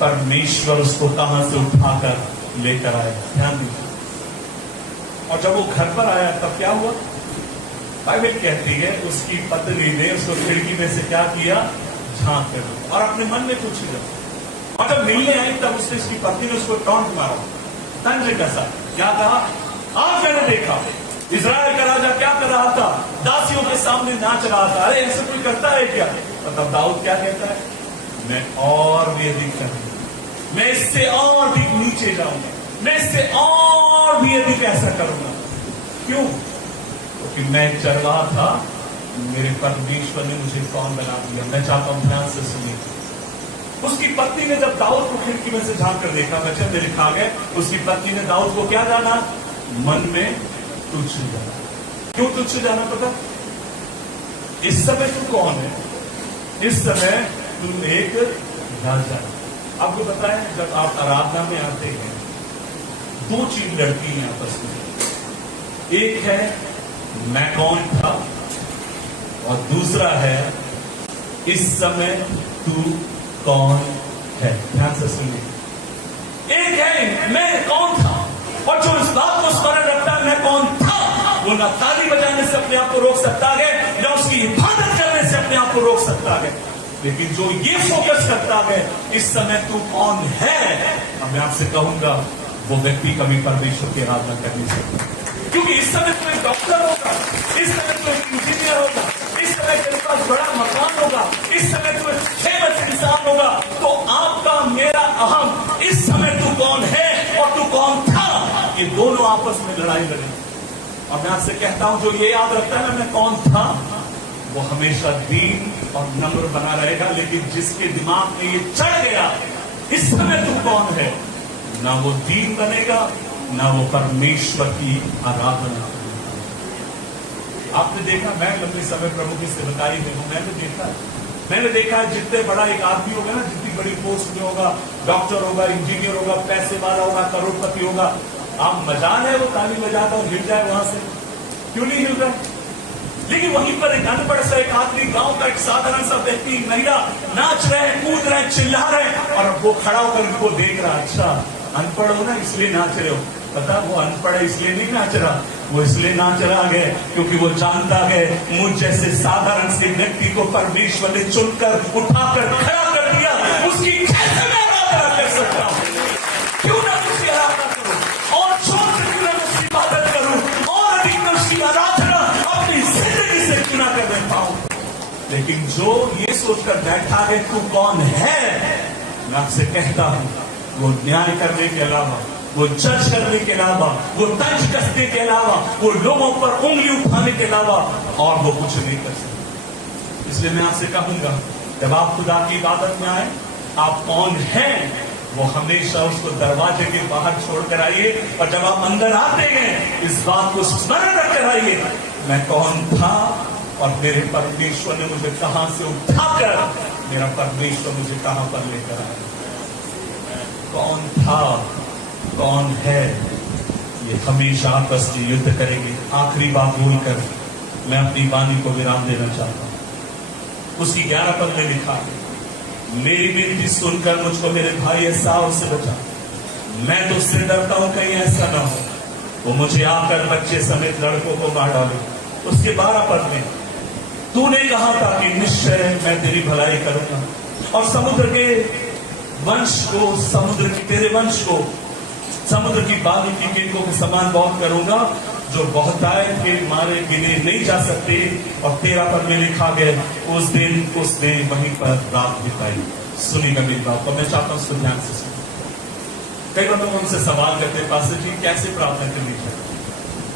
परमेश्वर उसको कहां से उठाकर लेकर आया। ध्यान दीजिए। और जब वो घर पर आया तब क्या हुआ? बाइबल कहती है उसकी पत्नी ने उसको खिड़की में से क्या किया? झांक कर और अपने मन में कुछ ही रखा। और जब मिलने आई तब उसने उसकी पत्नी ने उसको टॉन्ट मारा, तंज कसा। क्या कहा? आज मैंने देखा इजराइल का राजा क्या कर रहा था, दासियों के सामने नाच रहा था। अरे ऐसे कोई करता है क्या? तब दाऊद क्या कहता है? मैं और भी अधिक करूंगा, मैं इससे और अधिक नीचे जाऊंगा, मैं इससे और भी अधिक ऐसा करूंगा। क्यों? क्योंकि मैं चरवाहा था, मेरे परमेश्वर ने मुझे कौन बना दिया। मैं चाहता हूं ध्यान से सुनिए। उसकी पत्नी ने जब दाऊद को खिड़की में से झांक कर देखा, वचन में लिखा गया उसकी पत्नी ने दाऊद को क्या जाना? मन में तुच्छ जाना। क्यों तुच्छ जाना? पता? इस समय तू कौन है? इस समय तुम एक राजा। आपको पता है जब आप आराधना में आते हैं दो चीज लड़ती हैं आपस में। एक है मैं कौन था और दूसरा है इस समय तू कौन है। ध्यान से सुनिए। एक है मैं कौन था, और जो इस बात को स्मरण रखता है मैं कौन था, वो ना ताली बजाने से अपने आप को रोक सकता है या उसकी इबादत करने से अपने आप को रोक सकता है। लेकिन जो ये फोकस करता है इस समय तू कौन है, मैं आपसे कहूंगा वो व्यक्ति कभी परमेश्वर की आराधना कर नहीं सकता। क्योंकि इस समय तू एक डॉक्टर होगा, इस समय तू एक इंजीनियर होगा, इस समय तेरे पास बड़ा मकान होगा, इस समय तू एक फेमस इंसान होगा, तो आपका मेरा अहम इस समय तू कौन है और तू कौन था, ये दोनों आपस में लड़ाई लड़े। और मैं आपसे कहता हूं जो ये याद रखता है ना मैं कौन था, वो हमेशा दीन और नम्र बना रहेगा। लेकिन जिसके दिमाग में ये चढ़ गया इस समय तू कौन है, ना वो दीन बनेगा ना वो परमेश्वर की आराधना करेगा। आपने देखा, मैं लंबे समय प्रभु की सेवकाई में हूं, मैंने देखा है जितने बड़ा एक आदमी होगा ना, जितनी बड़ी पोस्ट में होगा, डॉक्टर होगा, इंजीनियर होगा, पैसे वाला होगा, करोड़पति होगा, आप मजाल है वो ताली बजाता और हिल जाए वहां से। क्यों नहीं हिल रहा? लेकिन वहीं पर एक अनपढ़ सा एक आदमी, गांव का एक साधारण सा व्यक्ति, महिला नाच रहे, कूद रहे, चिल्ला रहे, और वो खड़ा होकर उनको देख रहा। अच्छा अनपढ़ हो ना इसलिए नाच रहे हो। पता वो अनपढ़ है इसलिए नहीं नाच रहा, वो इसलिए नाच रहा है क्योंकि वो जानता है मुझ जैसे साधारण से व्यक्ति को परमेश्वर ने चुनकर उठाकर खड़ा कर दिया, उसकी कैसे मैं आराधना कर सकता हूं? क्यों ना उसकी आराधना करूं और छोड़ क्यों ना उसकी इबादत करूं और अधिक में उसकी आराधना अपनी जिंदगी से क्यों ना कर पाऊं? लेकिन जो ये सोचकर बैठा है तू कौन है, मैं आपसे कहता हूं वो न्याय करने के अलावा, वो जज करने के अलावा, वो तंज कसने के अलावा, वो लोगों पर उंगली उठाने के अलावा और वो कुछ नहीं कर सकते। इसलिए मैं आपसे कहूंगा जब आप खुदा की इबादत में आए, आप कौन हैं वो हमेशा उसको दरवाजे के बाहर छोड़कर आइए, और जब आप अंदर आते हैं इस बात को स्मरण रखकर आइए मैं कौन था और मेरे परमेश्वर ने मुझे कहां से उठाकर मेरा परमेश्वर मुझे कहां पर लेकर आया। कौन था कौन है, ये हमेशा आपस में युद्ध करेंगे। आखिरी बात बोलकर मैं अपनी वाणी को विराम देना चाहता हूं। उसी 11 पद में लिखा है, मेरी विनती सुनकर मुझको मेरे भाई एसाव से बचा, मैं तो उससे डरता हूं कहीं ऐसा ना हो वो मुझे आकर बच्चे समेत लड़कों को मार डाले। उसके 12 पद में तूने कहा था कि निश्चय मैं तेरी भलाई करूंगा और समुद्र के वंश को, समुद्र की तेरे वंश को समुद्र की बालू की कीटों के समान बहुत करूंगा, जो बहुतायत के मारे गिने नहीं जा सकते। और 13 पद में लिखा गया उस दिन उसने वहीं पर रात बिताई। सुनिएगा मेरी बात को, मैं चाहता हूं उसको ध्यान से सुनिए। कई बार लोग हमसे सवाल करते हैं पास्टर जी कैसे प्रार्थना करनी चाहिए,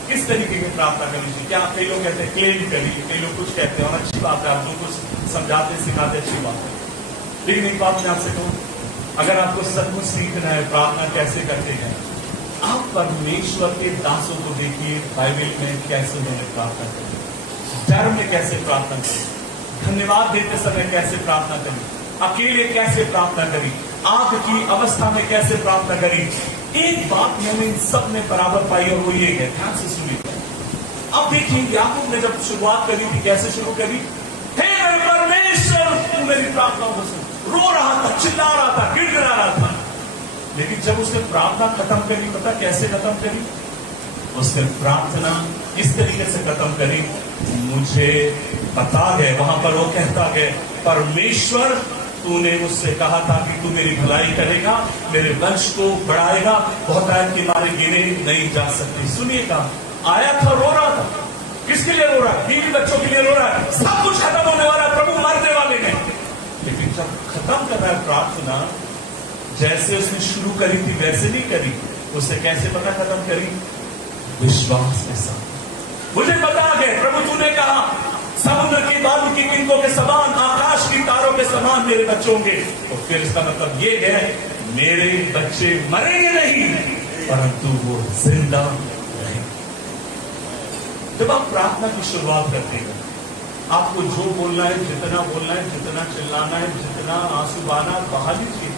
किस तरीके की प्रार्थना करनी चाहिए? क्या कई लोग कहते हैं क्लेम करिए, कई लोग कुछ कहते हैं, और अच्छी बात है आप जो कुछ समझाते सिखाते अच्छी बात है। लेकिन एक बात मैं आपसे कहूं, अगर आपको सचमुच सीखना है प्रार्थना कैसे करते हैं, आप परमेश्वर के दासों को देखिए बाइबल में कैसे उन्होंने प्रार्थना करी, डर में कैसे प्रार्थना करी, धन्यवाद देते समय कैसे प्रार्थना करी, अकेले कैसे प्रार्थना करी, आग की अवस्था में कैसे प्रार्थना करी। एक बात मैंने इन सब में बराबर पाई और वो ये है, ध्यान से सुनिए। अब देखिए याकूब ने जब शुरुआत करी थी कैसे शुरू करी, हे मेरे परमेश्वर तू मेरी प्रार्थना को सुन। रो रहा था, चिल्ला रहा था, गिड़गिड़ा रहा था। लेकिन जब उसने प्रार्थना खत्म करी, पता कैसे खत्म करी? उसने प्रार्थना इस तरीके से खत्म करी, मुझे बता गए, वहां पर वो कहता है, परमेश्वर तूने मुझसे कहा था कि तू मेरी भलाई करेगा, मेरे वंश को बढ़ाएगा, बहुतायत के मारे गिने नहीं जा सकते। सुनिएगा, आया था, रो रहा था। किसके लिए रो रहा है? बीवी बच्चों के लिए रो रहा है। सब कुछ खत्म होने वाला है, प्रभु मारने वाले हैं। लेकिन जब खत्म कर रहा है प्रार्थना, जैसे उसने शुरू करी थी वैसे नहीं करी। उसने कैसे पता खत्म करी? विश्वास के साथ। मुझे बता गए, प्रभु तूने कहा समुद्र की बालू की किंतों के समान, आकाश की तारों के समान मेरे बच्चे होंगे। तो फिर इसका मतलब ये है, मेरे बच्चे मरेंगे नहीं, परंतु वो जिंदा रहेंगे। जब आप प्रार्थना की शुरुआत करते हैं, आपको जो बोलना है, जितना बोलना है, जितना चिल्लाना है, जितना आंसू बहाना बहा लीजिए।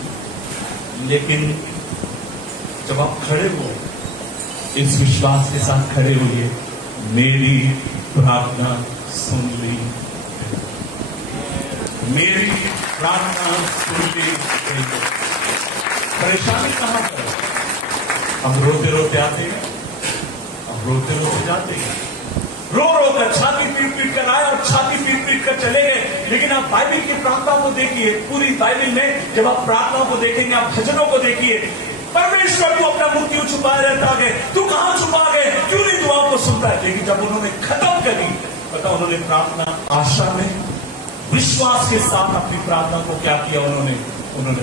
लेकिन जब आप खड़े हो, इस विश्वास के साथ खड़े होइए, मेरी प्रार्थना सुन ली, मेरी प्रार्थना सुन ली गई। परेशानी कहां पर है? हम रोते रोते आते हैं, हम रोते रोते जाते हैं, रो रो कर छाती पीट पीट कर आए और छाती पीट पीट कर चले गए। लेकिन आप बाइबल की प्रार्थना को देखिए, पूरी बाइबल में जब आप प्रार्थना को देखेंगे, आप भजनों को देखिए, परमेश्वर तू अपना मुख क्यों छुपाए रहता है, तू कहां छुपा गए, क्यों नहीं दुआ को सुनता है। लेकिन जब उन्होंने खत्म करी, पता उन्होंने प्रार्थना आशा में, विश्वास के साथ अपनी प्रार्थना को क्या किया, उन्होंने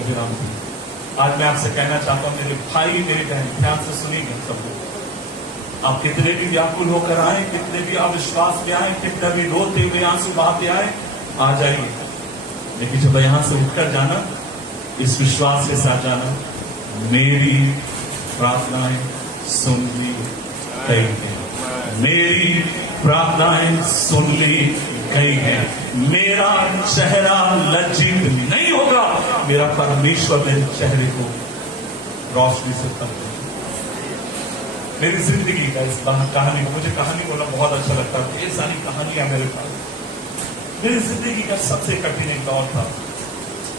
विराम दिया। आज मैं आपसे कहना चाहता हूं, मेरे भाई मेरे बहन, ध्यान से सुनिएगा सब लोग। आप कितने भी व्याकुल होकर आए, कितने भी अविश्वास में आए, कितने भी रोते हुए आंसू बहाते आए, आ जाइए। लेकिन जब यहां से उठकर जाना, इस विश्वास के साथ जाना, मेरी प्रार्थनाएं सुन ली गई हैं, मेरी प्रार्थनाएं सुन ली गई हैं, मेरा चेहरा लज्जित नहीं होगा, मेरा परमेश्वर मेरे चेहरे को रोशनी से कर देगा। मेरी जिंदगी का इस कहानी को, मुझे कहानी बोलना बहुत अच्छा लगता है, ये सारी कहानियां मेरे पास। मेरी जिंदगी का सबसे कठिन एक दौर था।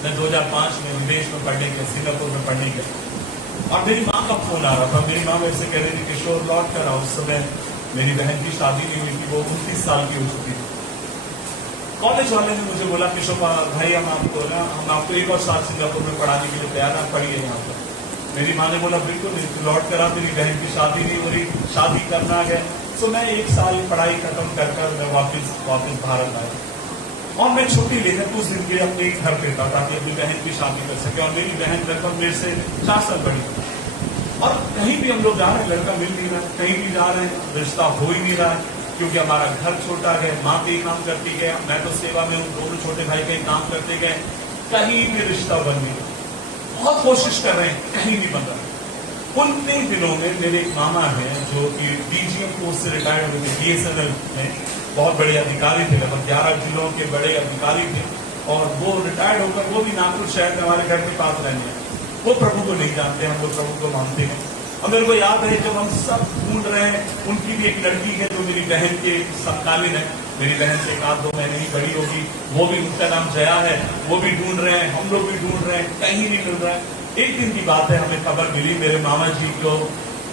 मैं 2005 में विदेश में पढ़ने गया, सिंगापुर में पढ़ने गया, और मेरी माँ का फोन आ रहा था। मेरी माँ मेरे से कह रही थी किशोर लौट कर आओ। उस समय मेरी बहन की शादी नहीं हुई थी, वो 29 साल की हो चुकी थी। कॉलेज वाले ने मुझे बोला किशोर भाई, हम आपको एक और साल सिंगापुर में पढ़ाने के लिए तैयार हैं, पढ़िए यहाँ पर। मेरी माँ ने बोला बिल्कुल नहीं, तू लौट कर आ, तेरी बहन की शादी नहीं हो रही, शादी करना है। तो मैं 1 साल पढ़ाई खत्म कर मैं वापस भारत आया, और मैं छुट्टी लेकर कुछ दिन के लिए अपने घर पे था, ताकि अपनी बहन की शादी कर सके। और मेरी बहन लगभग मेरे से 4 साल बड़ी, और कहीं भी हम लोग जा रहे हैं, लड़का मिल नहीं रहा, कहीं भी जा रहे हैं, रिश्ता हो ही नहीं रहा है, क्योंकि हमारा घर छोटा है। माँ भी काम करती गए, मैं तो सेवा में हूँ, दोनों छोटे भाई कहीं काम करते गए, कहीं भी रिश्ता बन नहीं। बहुत कोशिश कर रहे हैं, कहीं नहीं बन रहा। उन 3 दिनों में मेरे एक मामा है जो कि डीजीएम पोस्ट से रिटायर्ड हुए थे, BSNL में बहुत बड़े अधिकारी थे, लगभग 11 जिलों के बड़े अधिकारी थे, और वो रिटायर्ड होकर वो भी नागपुर शहर में हमारे घर के पास रहने हैं। वो प्रभु को नहीं जानते, हम लोग प्रभु को मानते हैं। और मेरे को याद है जब हम सब ढूंढ रहे हैं, उनकी भी एक लड़की है जो मेरी बहन के समकालीन है, मेरी बहन से 1-2 महीने ही बड़ी होगी, वो भी, उसका नाम जया है, वो भी ढूंढ रहे हैं, हम लोग भी ढूंढ रहे हैं, कहीं नहीं मिल रहा है। एक दिन की बात है, हमें खबर मिली, मेरे मामा जी को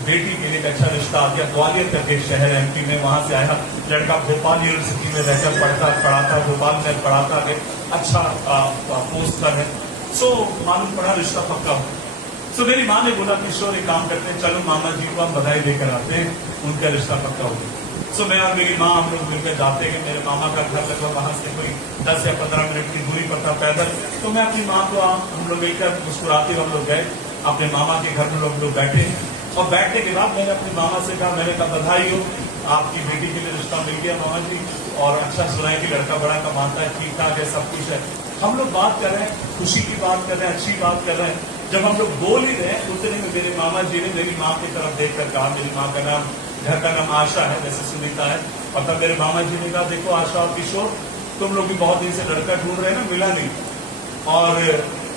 बेटी के लिए एक अच्छा रिश्ता आ गया, ग्वालियर करके शहर MP में, वहां से आया लड़का, भोपाल यूनिवर्सिटी में रहकर पढ़ाता, भोपाल में पढ़ाता है, अच्छा पोस्ट पर है। सो मालूम पड़ा रिश्ता पक्का हो। सो मेरी माँ ने बोला किशोर एक काम करते हैं, चलो मामा जी को हम बधाई लेकर आते हैं, उनका रिश्ता पक्का हो गया। सो मैं और मेरी माँ हम लोग मिलकर जाते हैं। मेरे मामा का घर लगभग वहां से कोई 10 या 15 मिनट की दूरी पर था पैदल। तो मैं अपनी माँ को, हम लोग मिलकर मुस्कुराते हुए हम लोग गए अपने मामा के घर में, लोग बैठे, और बैठने के बाद मैंने अपनी मामा से कहा, मैंने कहा बधाई हो, आपकी बेटी के लिए रिश्ता मिल गया मामा जी, और अच्छा सुना है कि लड़का बड़ा कमाता है, ठीक ठाक है, सब कुछ है। हम लोग बात कर रहे हैं, खुशी की बात कर रहे हैं, अच्छी बात कर रहे हैं। जब हम लोग बोल ही रहे हैं, उतने में मेरे मामा जी ने मेरी माँ की तरफ देखकर कहा, मेरी माँ का नाम, घर का नाम आशा है, वैसे सुनीता है, और तब मेरे मामा जी ने कहा, देखो आशा और किशोर, तुम लोग भी बहुत दिन से लड़का ढूंढ रहे हैं ना, मिला नहीं, और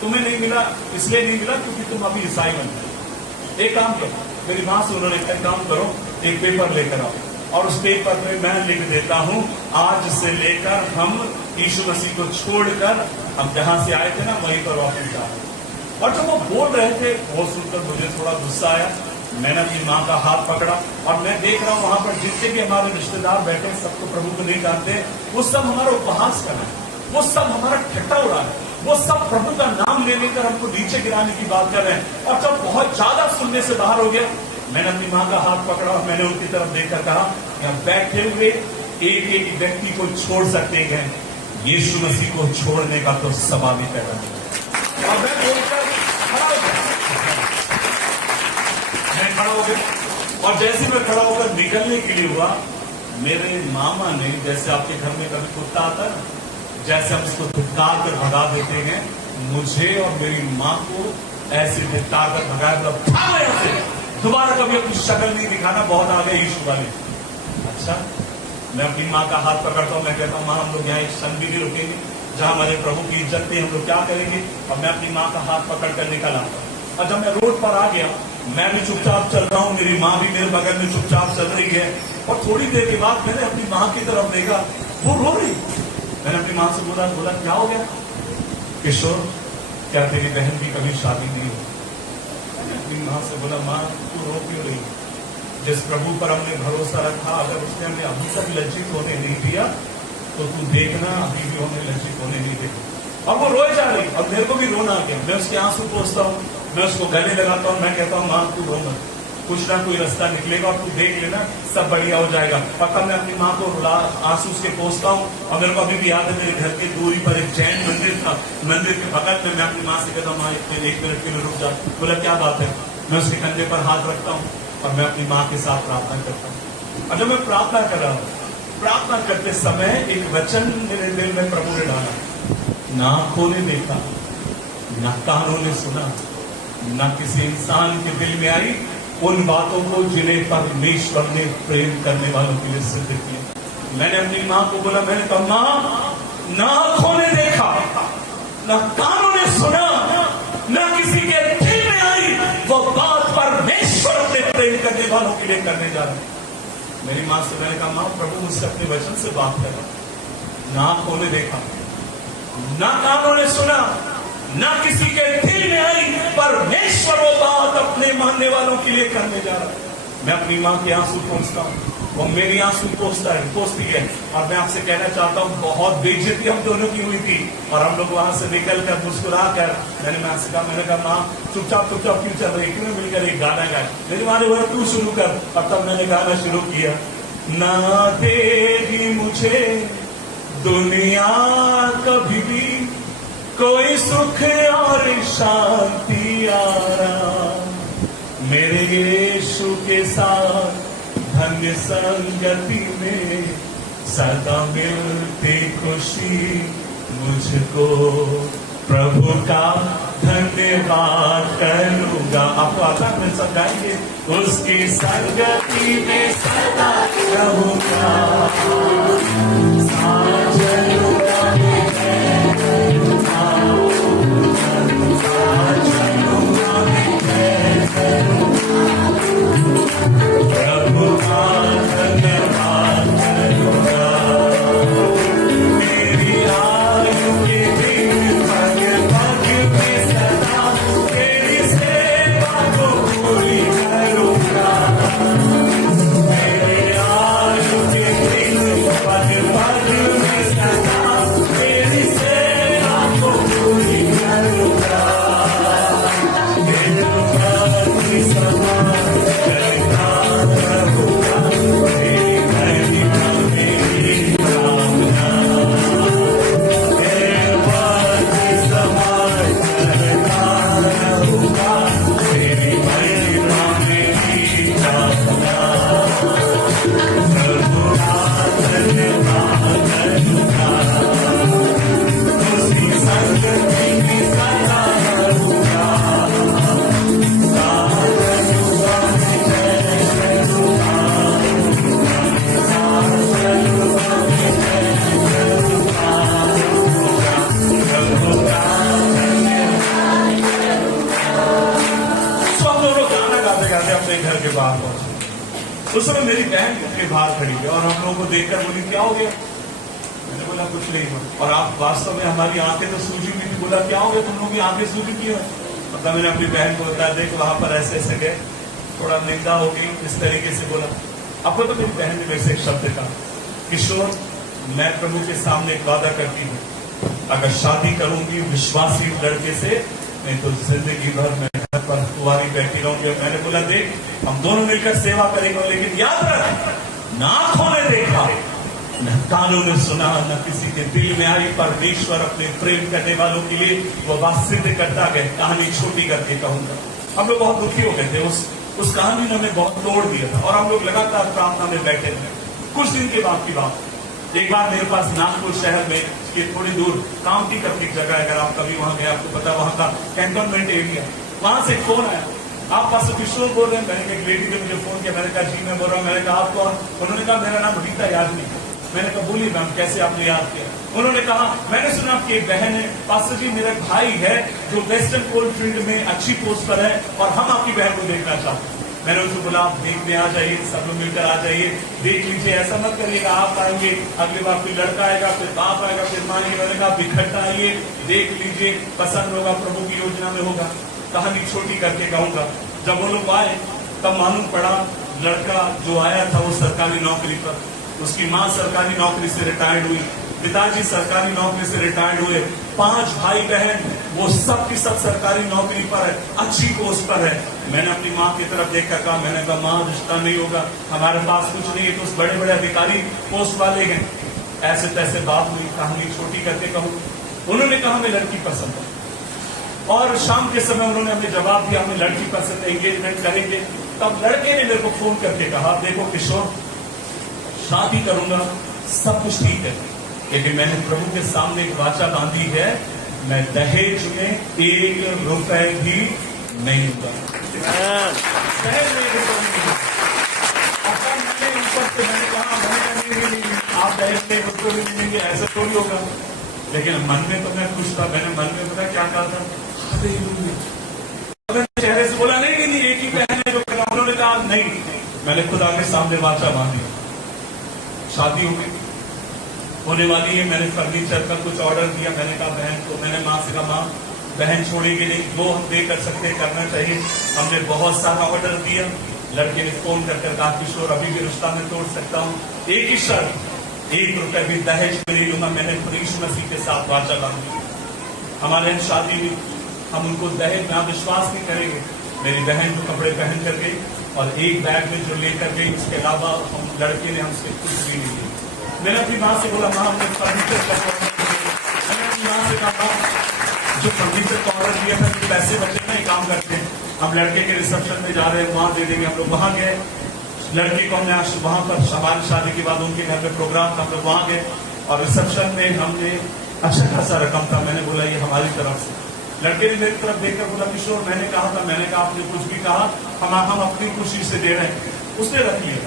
तुम्हें नहीं मिला इसलिए नहीं मिला क्योंकि तुम अभी ईसाई बन गए। एक काम करो, मेरी माँ से उन्होंने एक काम करो, एक पेपर लेकर आओ, और उस पेपर में मैं लिख देता हूँ, आज से लेकर हम यीशु मसीह को छोड़कर हम जहां से आए थे ना, वहीं पर वापस जा रहे। और जब वो बोल रहे थे वो सुनकर मुझे थोड़ा गुस्सा आया। मैंने अपनी माँ का हाथ पकड़ा और मैं देख रहा हूँ वहां पर जितने भी हमारे रिश्तेदार बैठे हैं, सबको प्रभु को नहीं जानते, वो सब हमारा उपहास कर रहे हैं, वो सब हमारा ठट्टा उड़ा रहे हैं, वो सब प्रभु का नाम ले लेकर हमको नीचे गिराने की बात कर रहे हैं। और जब बहुत ज्यादा सुनने से बाहर हो गया, मैंने अपनी माँ का हाथ पकड़ा और मैंने उनकी तरफ देखकर कहा, यहाँ बैठे हुए एक एक व्यक्ति को छोड़ सकते हैं, यीशु मसीह को छोड़ने का तो सवाल ही पैदा नहीं। और मैं बोलकर खड़ा हो गया, मैं खड़ा हो गया और जैसे मैं खड़ा होकर निकलने के लिए हुआ, मेरे मामा ने, जैसे आपके घर में कभी कुत्ता आता है, जैसे हम उसको धिक्कार कर भगा देते हैं, मुझे और मेरी माँ को ऐसे धिक्कार कर भगाया, दोबारा कभी अपनी शक्ल नहीं दिखाना, बहुत आ गए यीशु वाले। अच्छा, मैं अपनी माँ का हाथ पकड़ता हूँ, मैं कहता हूँ, माँ हम लोग यहाँ एक क्षण भी नहीं रुकेंगे, जहां हमारे प्रभु की इज्जत थी, हम लोग क्या करेंगे। और मैं अपनी माँ का हाथ पकड़ कर निकल आता हूँ। और जब मैं रोड पर आ गया, मैं भी चुपचाप चल रहा हूँ, मेरी माँ भी मेरे बगल में चुपचाप चल रही है। और थोड़ी देर के बाद मैंने अपनी माँ की तरफ देखा, वो रो रही। मैंने अपनी माँ से बोला क्या हो गया किशोर, क्या तेरी बहन की कभी शादी नहीं हुई? मैंने अपनी माँ से बोला, माँ तू रो क्यों रही? जिस प्रभु पर हमने भरोसा रखा, अगर उसने हमें अभी तक लज्जित होने नहीं दिया, तो तू देखना अभी भी हमें लज्जित होने नहीं देगा। और वो रोए जा रही और मेरे को भी रोना आ गया। मैं उसके आंसू पोंछता हूँ, मैं उसको गले लगाता हूँ, मैं कहता हूँ, माँ तू रो मत, कुछ ना कोई रास्ता निकलेगा और तू देख लेना, सब बढ़िया हो जाएगा। और तब मैं अपनी माँ को आंसू उसके पोंछता हूँ। और मेरे को अभी भी याद है, मेरे घर की दूरी पर एक जैन मंदिर था, मंदिर के बगल में मैं अपनी माँ से कहता हूँ, माँ एक मिनट के लिए रुक जा। बोला क्या बात है? मैं उसके कंधे पर हाथ रखता हूँ और मैं अपनी माँ के साथ प्रार्थना करता हूँ। और जब मैं प्रार्थना कर रहा हूँ, प्रार्थना करते समय एक वचन मेरे दिल में प्रभु ने डाला, ना आंखों ने देखा, ना कानों ने सुना, ना किसी इंसान के दिल में आई उन बातों को जिन्हें परमेश्वर ने प्रेम करने वालों के लिए सिद्ध किया। मैंने अपनी माँ को बोला, मैंने कहा, माँ ना आंखों ने देखा, ना कानों ने सुना, ना किसी के दिल में आई वो बात परमेश्वर अपने प्रेम करने वालों के लिए करने जा रहा है। मेरी माँ से मैंने कहा, माँ प्रभु मुझसे अपने वचन से बात कर रहा। ना आंखों ने देखा, ना कानों ने सुना, ना किसी के दिल में आई, परमेश्वर वो बात अपने मानने वालों के लिए करने जा रहा है। मैं अपनी माँ के आंसू पोंछता हूँ, वो मेरी आंसू पोंछती है। और मैं आपसे कहना चाहता हूँ, बहुत बेइज्जती हम दोनों की हुई थी। और हम लोग वहां से निकल कर मुस्कुरा कर मैंने माँ से कहा, मैंने कहा, माँ चुपचाप चुपचाप क्यों चल रही, क्यों मिलकर एक गाना गाए? मेरी माँ ने बोला तू शुरू कर। और तब मैंने गाना शुरू किया, ना देगी मुझे दुनिया कभी भी कोई सुख और शांति आराम, मेरे यीशु के साथ धन्य संगति में सदा मिलती खुशी मुझको, प्रभु का धन्यवाद करूंगा। आपको आता है, मैं सब गाएंगे, उसकी संगति में सदा रहूंगा, साथ चलूंगा प्रभु का धन्यवाद करूंगा, मेरी आयु के दिन पग पग में सदा तेरी सेवा को पूरी करूंगा, मेरी आयु के दिन पग पग में सदा तेरी सेवा को पूरी करूंगा, घर के बाहर पहुंचे। उस समय मेरी बहन के बाहर खड़ी है और हम लोगों को देखकर बोली क्या हो गया? मैंने बोला कुछ नहीं हुआ। और आप वास्तव में हमारी आंखें तो सूजी हुई थी। बोला क्या हो गया, तुम लोग की आंखें सूजी क्यों है? मतलब मैंने अपनी बहन को बताया, देख वहां पर ऐसे ऐसे गए, थोड़ा निंदा हो गई, इस तरीके से बोला। आपको तो मेरी बहन ने मेरे से एक शब्द कहा, किशोर मैं प्रभु के सामने एक वादा करती हूँ, अगर शादी करूंगी विश्वासी लड़के से, नहीं तो जिंदगी भर मैं घर पर कुंवारी बैठी रहूंगी। और मैंने बोला देख हम दोनों मिलकर सेवा करेंगे, लेकिन याद रख ना आंखों ने देखा न कानों ने सुना न किसी के दिल में आई, परमेश्वर अपने प्रेम करने वालों के लिए वो बात सिद्ध करता गया। कहानी छोटी करके कहूंगा, हम लोग बहुत दुखी हो गए थे, उस कहानी ने हमें बहुत तोड़ दिया था और हम लोग लगातार प्रार्थना में बैठे थे। कुछ दिन के बाद की बात, एक बार मेरे पास नागपुर शहर में के थोड़ी दूर कामटी करके एक जगह है, अगर आप कभी वहां गए आपको पता, वहां का कैंटोनमेंट एरिया, वहां से फोन आया, आप पास किशोर बोल रहे हैं। मैंने एक लेडी ने मुझे फोन किया, मैंने कहा जी मैं बोल रहा हूँ। मैंने कहा आप कौन? उन्होंने कहा मेरा नाम रीता यादव है। मैंने कहा बोलिए मैम कैसे आपने याद किया? उन्होंने कहा मैंने सुना आपकी एक बहन है, पास्टर जी मेरा भाई है जो वेस्टर्न कोल फील्ड में अच्छी पोस्ट पर है और हम आपकी बहन को देखना चाहते हैं। मैंने उनको बोला आप देखने आ जाइए, सब लोग मिलकर आ जाइए, देख लीजिए, ऐसा मत करिएगा आप आएंगे अगली बार फिर लड़का आएगा फिर बाप आएगा फिर माँ आएगी। मैंने कहा इकट्ठा आइए, देख लीजिए, पसंद होगा, प्रभु की योजना में होगा। कहानी छोटी करके कहूंगा, जब वो लोग आए तब मालूम पड़ा लड़का जो आया था वो सरकारी नौकरी पर, उसकी माँ सरकारी नौकरी से रिटायर्ड हुई, पिताजी सरकारी नौकरी से रिटायर्ड हुए, 5 भाई बहन वो सब की सब सरकारी नौकरी पर है, अच्छी पोस्ट पर है। मैंने अपनी माँ की तरफ देखकर कहा, मैंने कहा माँ रिश्ता नहीं होगा, हमारे पास कुछ नहीं है, तो उस बड़े बड़े अधिकारी पोस्ट वाले हैं। ऐसे तैसे बात हुई, कहानी छोटी करके कहूँ, उन्होंने कहा हमें लड़की पसंद है और शाम के समय उन्होंने हमें जवाब दिया हमें लड़की पसंद है, एंगेजमेंट करेंगे। तब लड़के ने मेरे को फोन करके कहा देखो किशोर शादी करूंगा सब कुछ ठीक है, लेकिन मैंने प्रभु के सामने एक वाचा बांधी है, मैं दहेज में 1 रुपए भी नहीं दूंगा। दहेज में 1 रुपए नहीं दूंगा। मैंने ऊपर से मैंने कहा नहीं, आप दहेज में 1 रुपए भी नहीं देंगे, ऐसा थोड़ी होगा। लेकिन मन में तो मैं खुश था, मैंने मन में पता क्या कहा था, चेहरे से बोला नहीं नहीं एक ही बहन है जो करा। उन्होंने कहा नहीं, मैंने खुदा के सामने वाचा बांधी, शादी हो गई होने वाली है। मैंने फर्नीचर का कुछ ऑर्डर दिया, मैंने कहा बहन को, मैंने माँ से कहा माँ बहन छोड़ेगी नहीं, जो हम पे कर सकते करना चाहिए। हमने बहुत सारा ऑर्डर दिया। लड़के ने फोन करके कहा किशोर अभी भी रिश्ता में तोड़ सकता हूँ, एक ही शर्त, 1 रुपए भी दहेज में नहीं लूंगा। मैंने यीशु मसीह के साथ वाचा बांधी। हमारे यहाँ शादी हुई, हम उनको दहेज में विश्वास नहीं करेंगे। मेरी बहन को कपड़े पहन कर गई और एक बैग में जो लेकर गई, उसके अलावा हम लड़के ने हमसे कुछ भी नहीं लिया। मैंने अपनी माँ से बोला माँ हमने फर्नीचर का मैंने अपनी माँ से कहा जो फर्नीचर का ऑर्डर दिया था जो पैसे बचे ना, काम करते हैं, हम लड़के के रिसेप्शन में जा रहे हैं, वहां दे देंगे। हम लोग वहां गए, लड़की को हमने वहां पर हमारी शादी के बाद उनके घर में प्रोग्राम था, हम लोग वहां गए और रिसेप्शन में हमने अच्छा खासा रकम था। मैंने बोला ये हमारी तरफ से। लड़के ने मेरी तरफ देखकर बोला किशोर मैंने कहा था, मैंने कहा आपने कुछ भी कहा, हम अपनी खुशी से दे रहे हैं, उसने रख लिया।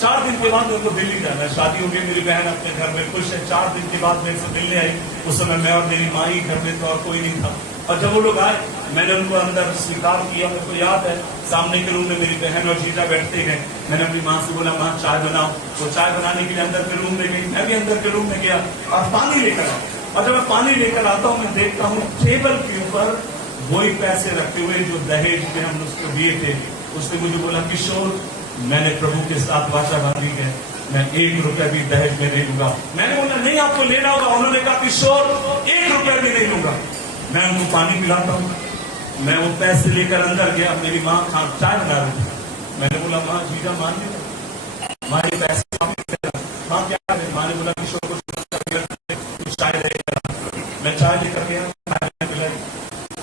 4 दिन के बाद मेरे को दिल्ली जाना है, शादी हो गई, मेरी बहन अपने घर में खुश है। 4 दिन के बाद मेरे से मिलने आई, उस समय मैं और मेरी माँ ही घर में थे और कोई नहीं था। और जब वो लोग आए मैंने उनको अंदर स्वीकार किया। मेरे को याद है सामने के रूम में मेरी बहन और जीजा बैठते गए। मैंने अपनी माँ से बोला माँ चाय बनाओ, तो चाय बनाने के लिए अंदर के रूम में गई। मैं भी अंदर के रूम में गया और पानी लेकर आया। और जब मैं पानी लेकर आता हूँ मैं देखता हूँ टेबल के ऊपर वही पैसे रखे हुए जो दहेज में हम उसको दिए थे। उसने मुझे बोला किशोर मैंने प्रभु के साथ वाचा बांधी है, मैं 1 रुपया भी दहेज में नहीं लूंगा। मैंने बोला नहीं आपको लेना होगा। उन्होंने कहा किशोर 1 रुपया भी नहीं लूंगा। मैं उनको पानी पिलाता हूँ, मैं वो पैसे लेकर अंदर गया। मेरी माँ चाय बना रही थी। मैंने बोला माँ जीजा मान लीजिए, माँ ये पैसे माँ क्या करे। माँ ने बोला किशोर को चाय लेकर, मैं चाय लेकर गया,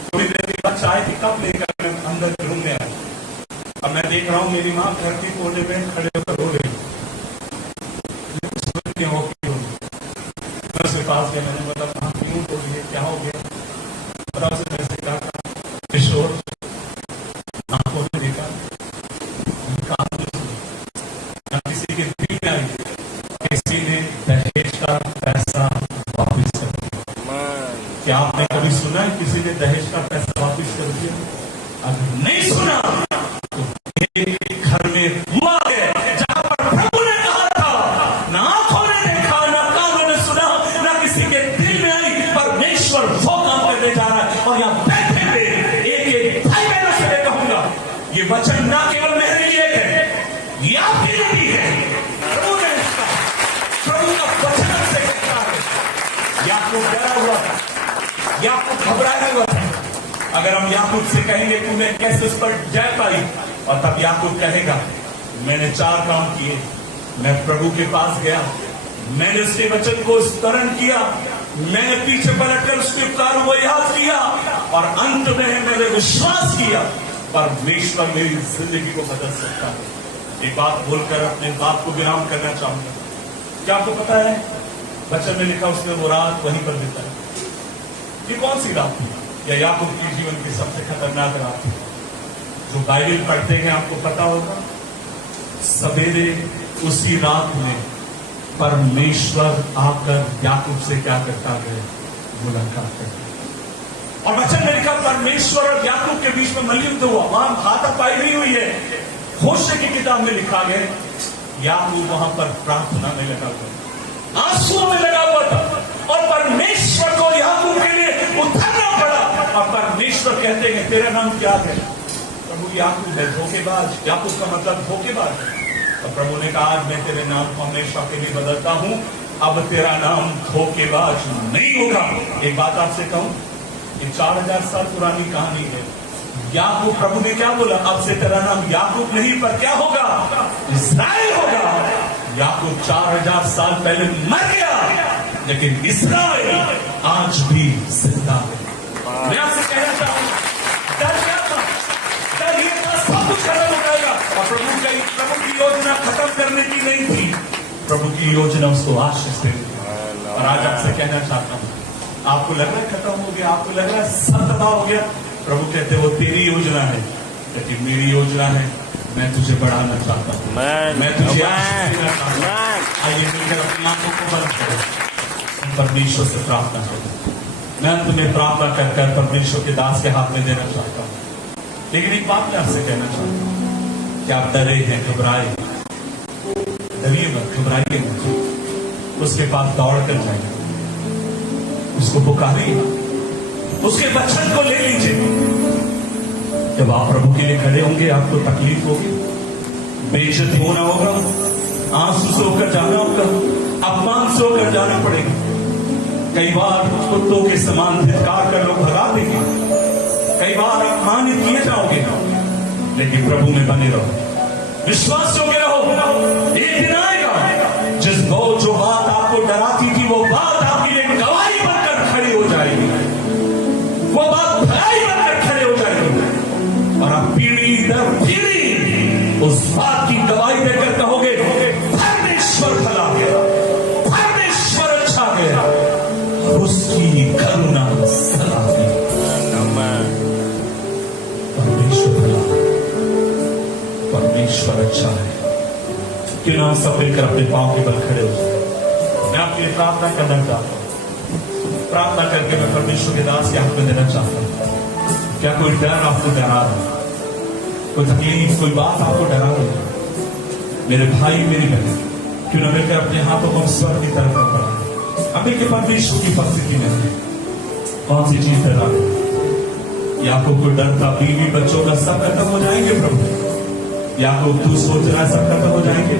थोड़ी देर के बाद चाय की कप लेकर अंदर के रूम में आया। अब मैं देख रहा हूँ मेरी माँ घर के कोने में खड़े होकर रो रही। मैं उसके पास गया, मैंने बोला माँ क्यों रो रही है, क्या हो गया? और उसने मेरे से कहा किशोर आंखों ने देखा, किसी के दिल में आई, किसी ने दहेज का पैसा वापिस कर दिया। क्या आपने कभी सुना है किसी ने दहेज का पैसा वापिस कर दिया? अगर नहीं सुना तो घर में हुआ है जहां पर प्रभु ने कहा था ना आंखों ने देखा ना कानों ने सुना ना किसी के दिल में आई, परमेश्वर वो काम करने जा रहा है। और यहाँ बैठे हुए एक वचन ना केवल मेरे लिए है, ये आपके लिए भी है। प्रभु ने इसका, प्रभु का वचन से कहता है। याकूब डरा हुआ था, याकूब घबराया हुआ था। अगर हम याकूब से कहेंगे तूने कैसे उस पर जय पाई, और तब याकूब कहेगा मैंने 4 काम किए, मैं प्रभु के पास गया, मैंने उसके वचन को स्मरण किया, मैंने पीछे पलटकर उसके उपकारों को याद किया, और अंत में मैंने विश्वास किया परमेश्वर मेरी जिंदगी को बदल सकता है। एक बात बोलकर अपने बात को विराम करना चाहूंगा। क्या आपको पता है वचन में लिखा उसने वो रात वहीं पर बिताई। ये कौन सी रात थी? या याकूब के जीवन की सबसे खतरनाक रात थी। जो बाइबल पढ़ते हैं आपको पता होगा, सवेरे उसी रात में परमेश्वर आकर याकूब से क्या करता है? मुलाकात करता है। और वचन में लिखा परमेश्वर और याकूब के बीच में मल्लयुद्ध हुआ। वहां हाथापाई नहीं हुई है। होशे की किताब में लिखा गया याकूब वहां पर प्रार्थना में लगा हुआ, आंसुओं में लगा हुआ था, और परमेश्वर को याकूब के लिए उतरना पड़ा। और परमेश्वर कहते हैं तेरा नाम क्या है? प्रभु याकूब है, धोखेबाज। याकूब का मतलब धोखेबाज है। और प्रभु ने कहा आज मैं तेरे नाम को हमेशा के लिए बदलता हूं, अब तेरा नाम धोखेबाज नहीं होगा। एक बात आपसे कहूं, ये 4000 साल पुरानी कहानी है। याकूब, प्रभु ने क्या बोला? अब से तेरा नाम याकूब नहीं पर क्या होगा? इस्राएल होगा। याकूब 4000 साल पहले मर गया, लेकिन इस्राएल आज भी जिंदा है। मैं आपसे कहना चाहूंगा, डर क्या था? डर ये था सब कुछ खत्म हो जाएगा। और प्रभु की योजना खत्म करने की नहीं थी, प्रभु की योजना उसको आशीष देनी थी। और आज आपसे कहना चाहता हूं, आपको लग रहा है खत्म हो गया, आपको लग रहा है सब तबाह हो गया, प्रभु कहते वो तेरी योजना है, लेकिन मेरी योजना है, मैं तुझे बढ़ाना चाहता हूं, मैं तुझे आशीष देना चाहता हूं। आइए मिलकर अपनी आंखों को बंद करो, परमेश्वर से प्रार्थना करो। मैं अंत में प्रार्थना कर परमेश्वर के दास के हाथ में देना चाहता हूं। लेकिन एक बात मैं आपसे कहना चाहता हूं कि आप डरे हैं, घबराए, डरिए मत, घबराइए मत। उसके पास दौड़ कर जाइए, उसको पुकारिए, उसके वचन को ले लीजिए। जब आप प्रभु के लिए खड़े होंगे आपको तकलीफ होगी, बेइज्जती होना होगा, आंसू से होकर जाना होगा, अपमान से होकर जाना पड़ेगा। कई बार कुत्तों के समान धिक्कार कर लोग भगा देंगे, कई बार अपमानित किए जाओगे, लेकिन प्रभु में बने रहो, विश्वास योग्य रहो। एक दिन आएगा जो बात आपको डराती थी वो बात आपके लिए गवाही बनकर खड़ी हो जाएगी, वो बात भलाई बनकर खड़े हो जाएगी, और आप पीढ़ी दर पीढ़ी उस बात की गवाही देकर कहोगे परमेश्वर भला गया, परमेश्वर अच्छा गया, उसकी करुणा सदा की। परमेश्वर भला, परमेश्वर अच्छा है। क्यों ना हम सब मिलकर अपने पांव के बल खड़े हो जाए। मैं आपके लिए प्रार्थना करना चाहता हूं, प्रार्थना करके मैं परमेश्वर के दास के हाथ में देना चाहता हूं। क्या कोई डर आपको डरा रहा है, कोई तकलीफ, कोई बात आपको डरा रही है? मेरे भाई मेरी बहन, क्यों ना मिलकर अपने हाथों को स्वर्ग की तरफ बढ़ाएं। अभी के परमेश्वर की उपस्थिति में कौन सी चीज डरा रही? याकूब को डर था बीवी बच्चों का सब खत्म हो जाएंगे प्रभु, याकूब तू सोच रहा है सब खत्म हो जाएंगे,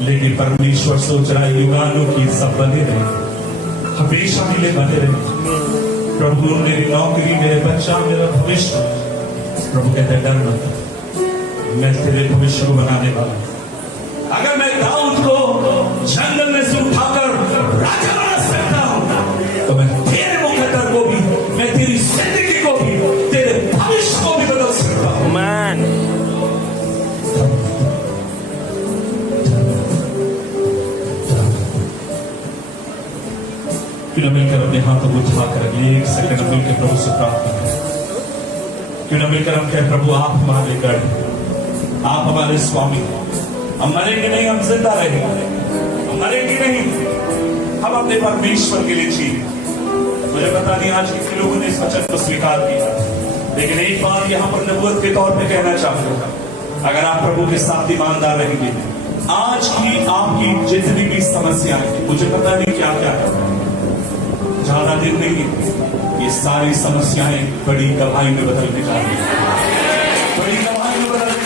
लेकिन परमेश्वर सोच रहा है युगानों की सब बने रहेंगे, हमेशा के लिए बने रहेंगे। प्रभु मेरी नौकरी, मेरे बच्चा, मेरा भविष्य, प्रभु कहते डर मत, मैं तेरे भविष्य को बनाने वाला हूं। अगर मैं दाऊद को जंगल में से उठाकर राजा बना सकता हूं, तो मैं तेरे मुकद्दर को भी, मैं तेरी जिंदगी को भी, तेरे भविष्य को भी बदल सकता हूं। क्यों न मिलकर अपने हाथों को उठाकर अगले एक सेकंड मिलकर प्रभु से प्रार्थना करें। क्यों न मिलकर हम कहें प्रभु आप हमारे गढ़, आप हमारे स्वामी, हम मरेंगे नहीं, हम जिंदा रहेंगे, हम मरेंगे नहीं, हम अपने परमेश्वर के लिए जिए। मुझे पता नहीं आज कितने लोगों ने इस वचन को स्वीकार किया, लेकिन एक बात यहाँ पर नबूवत के तौर पे कहना चाहूंगा, अगर आप प्रभु के साथ ईमानदार रहेंगे, आज की आपकी जितनी भी समस्याएं, मुझे पता नहीं क्या क्या है, ज्यादा दिन नहीं, ये सारी समस्याएं बड़ी गवाही में बदलने जा रही है, बड़ी गवाही में बदलने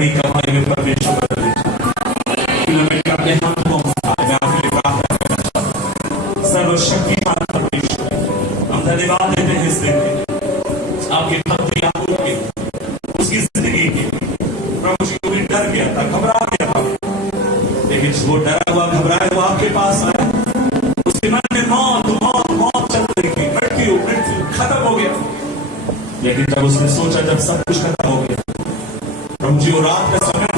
बड़ी कमाई में परमेश्वर बदल दीजिए। अपने हाथों में उठाए, मैं आपके लिए प्रार्थना करना चाहता हूं। सर्वशक्तिमान परमेश्वर, हम धन्यवाद देते हैं इस दिन के, आपके भक्त याकूब के, उसकी जिंदगी के। प्रभु जी को भी डर गया था, घबरा गया था, लेकिन वो डरा हुआ घबराया हुआ आपके पास आया। उसके मन में मौत मौत मौत चल रही थी, मृत्यु मृत्यु खत्म हो गया। लेकिन जब उसने सोचा, जब सब कुछ खत्म हो गया, प्रभु जी वो रात का समय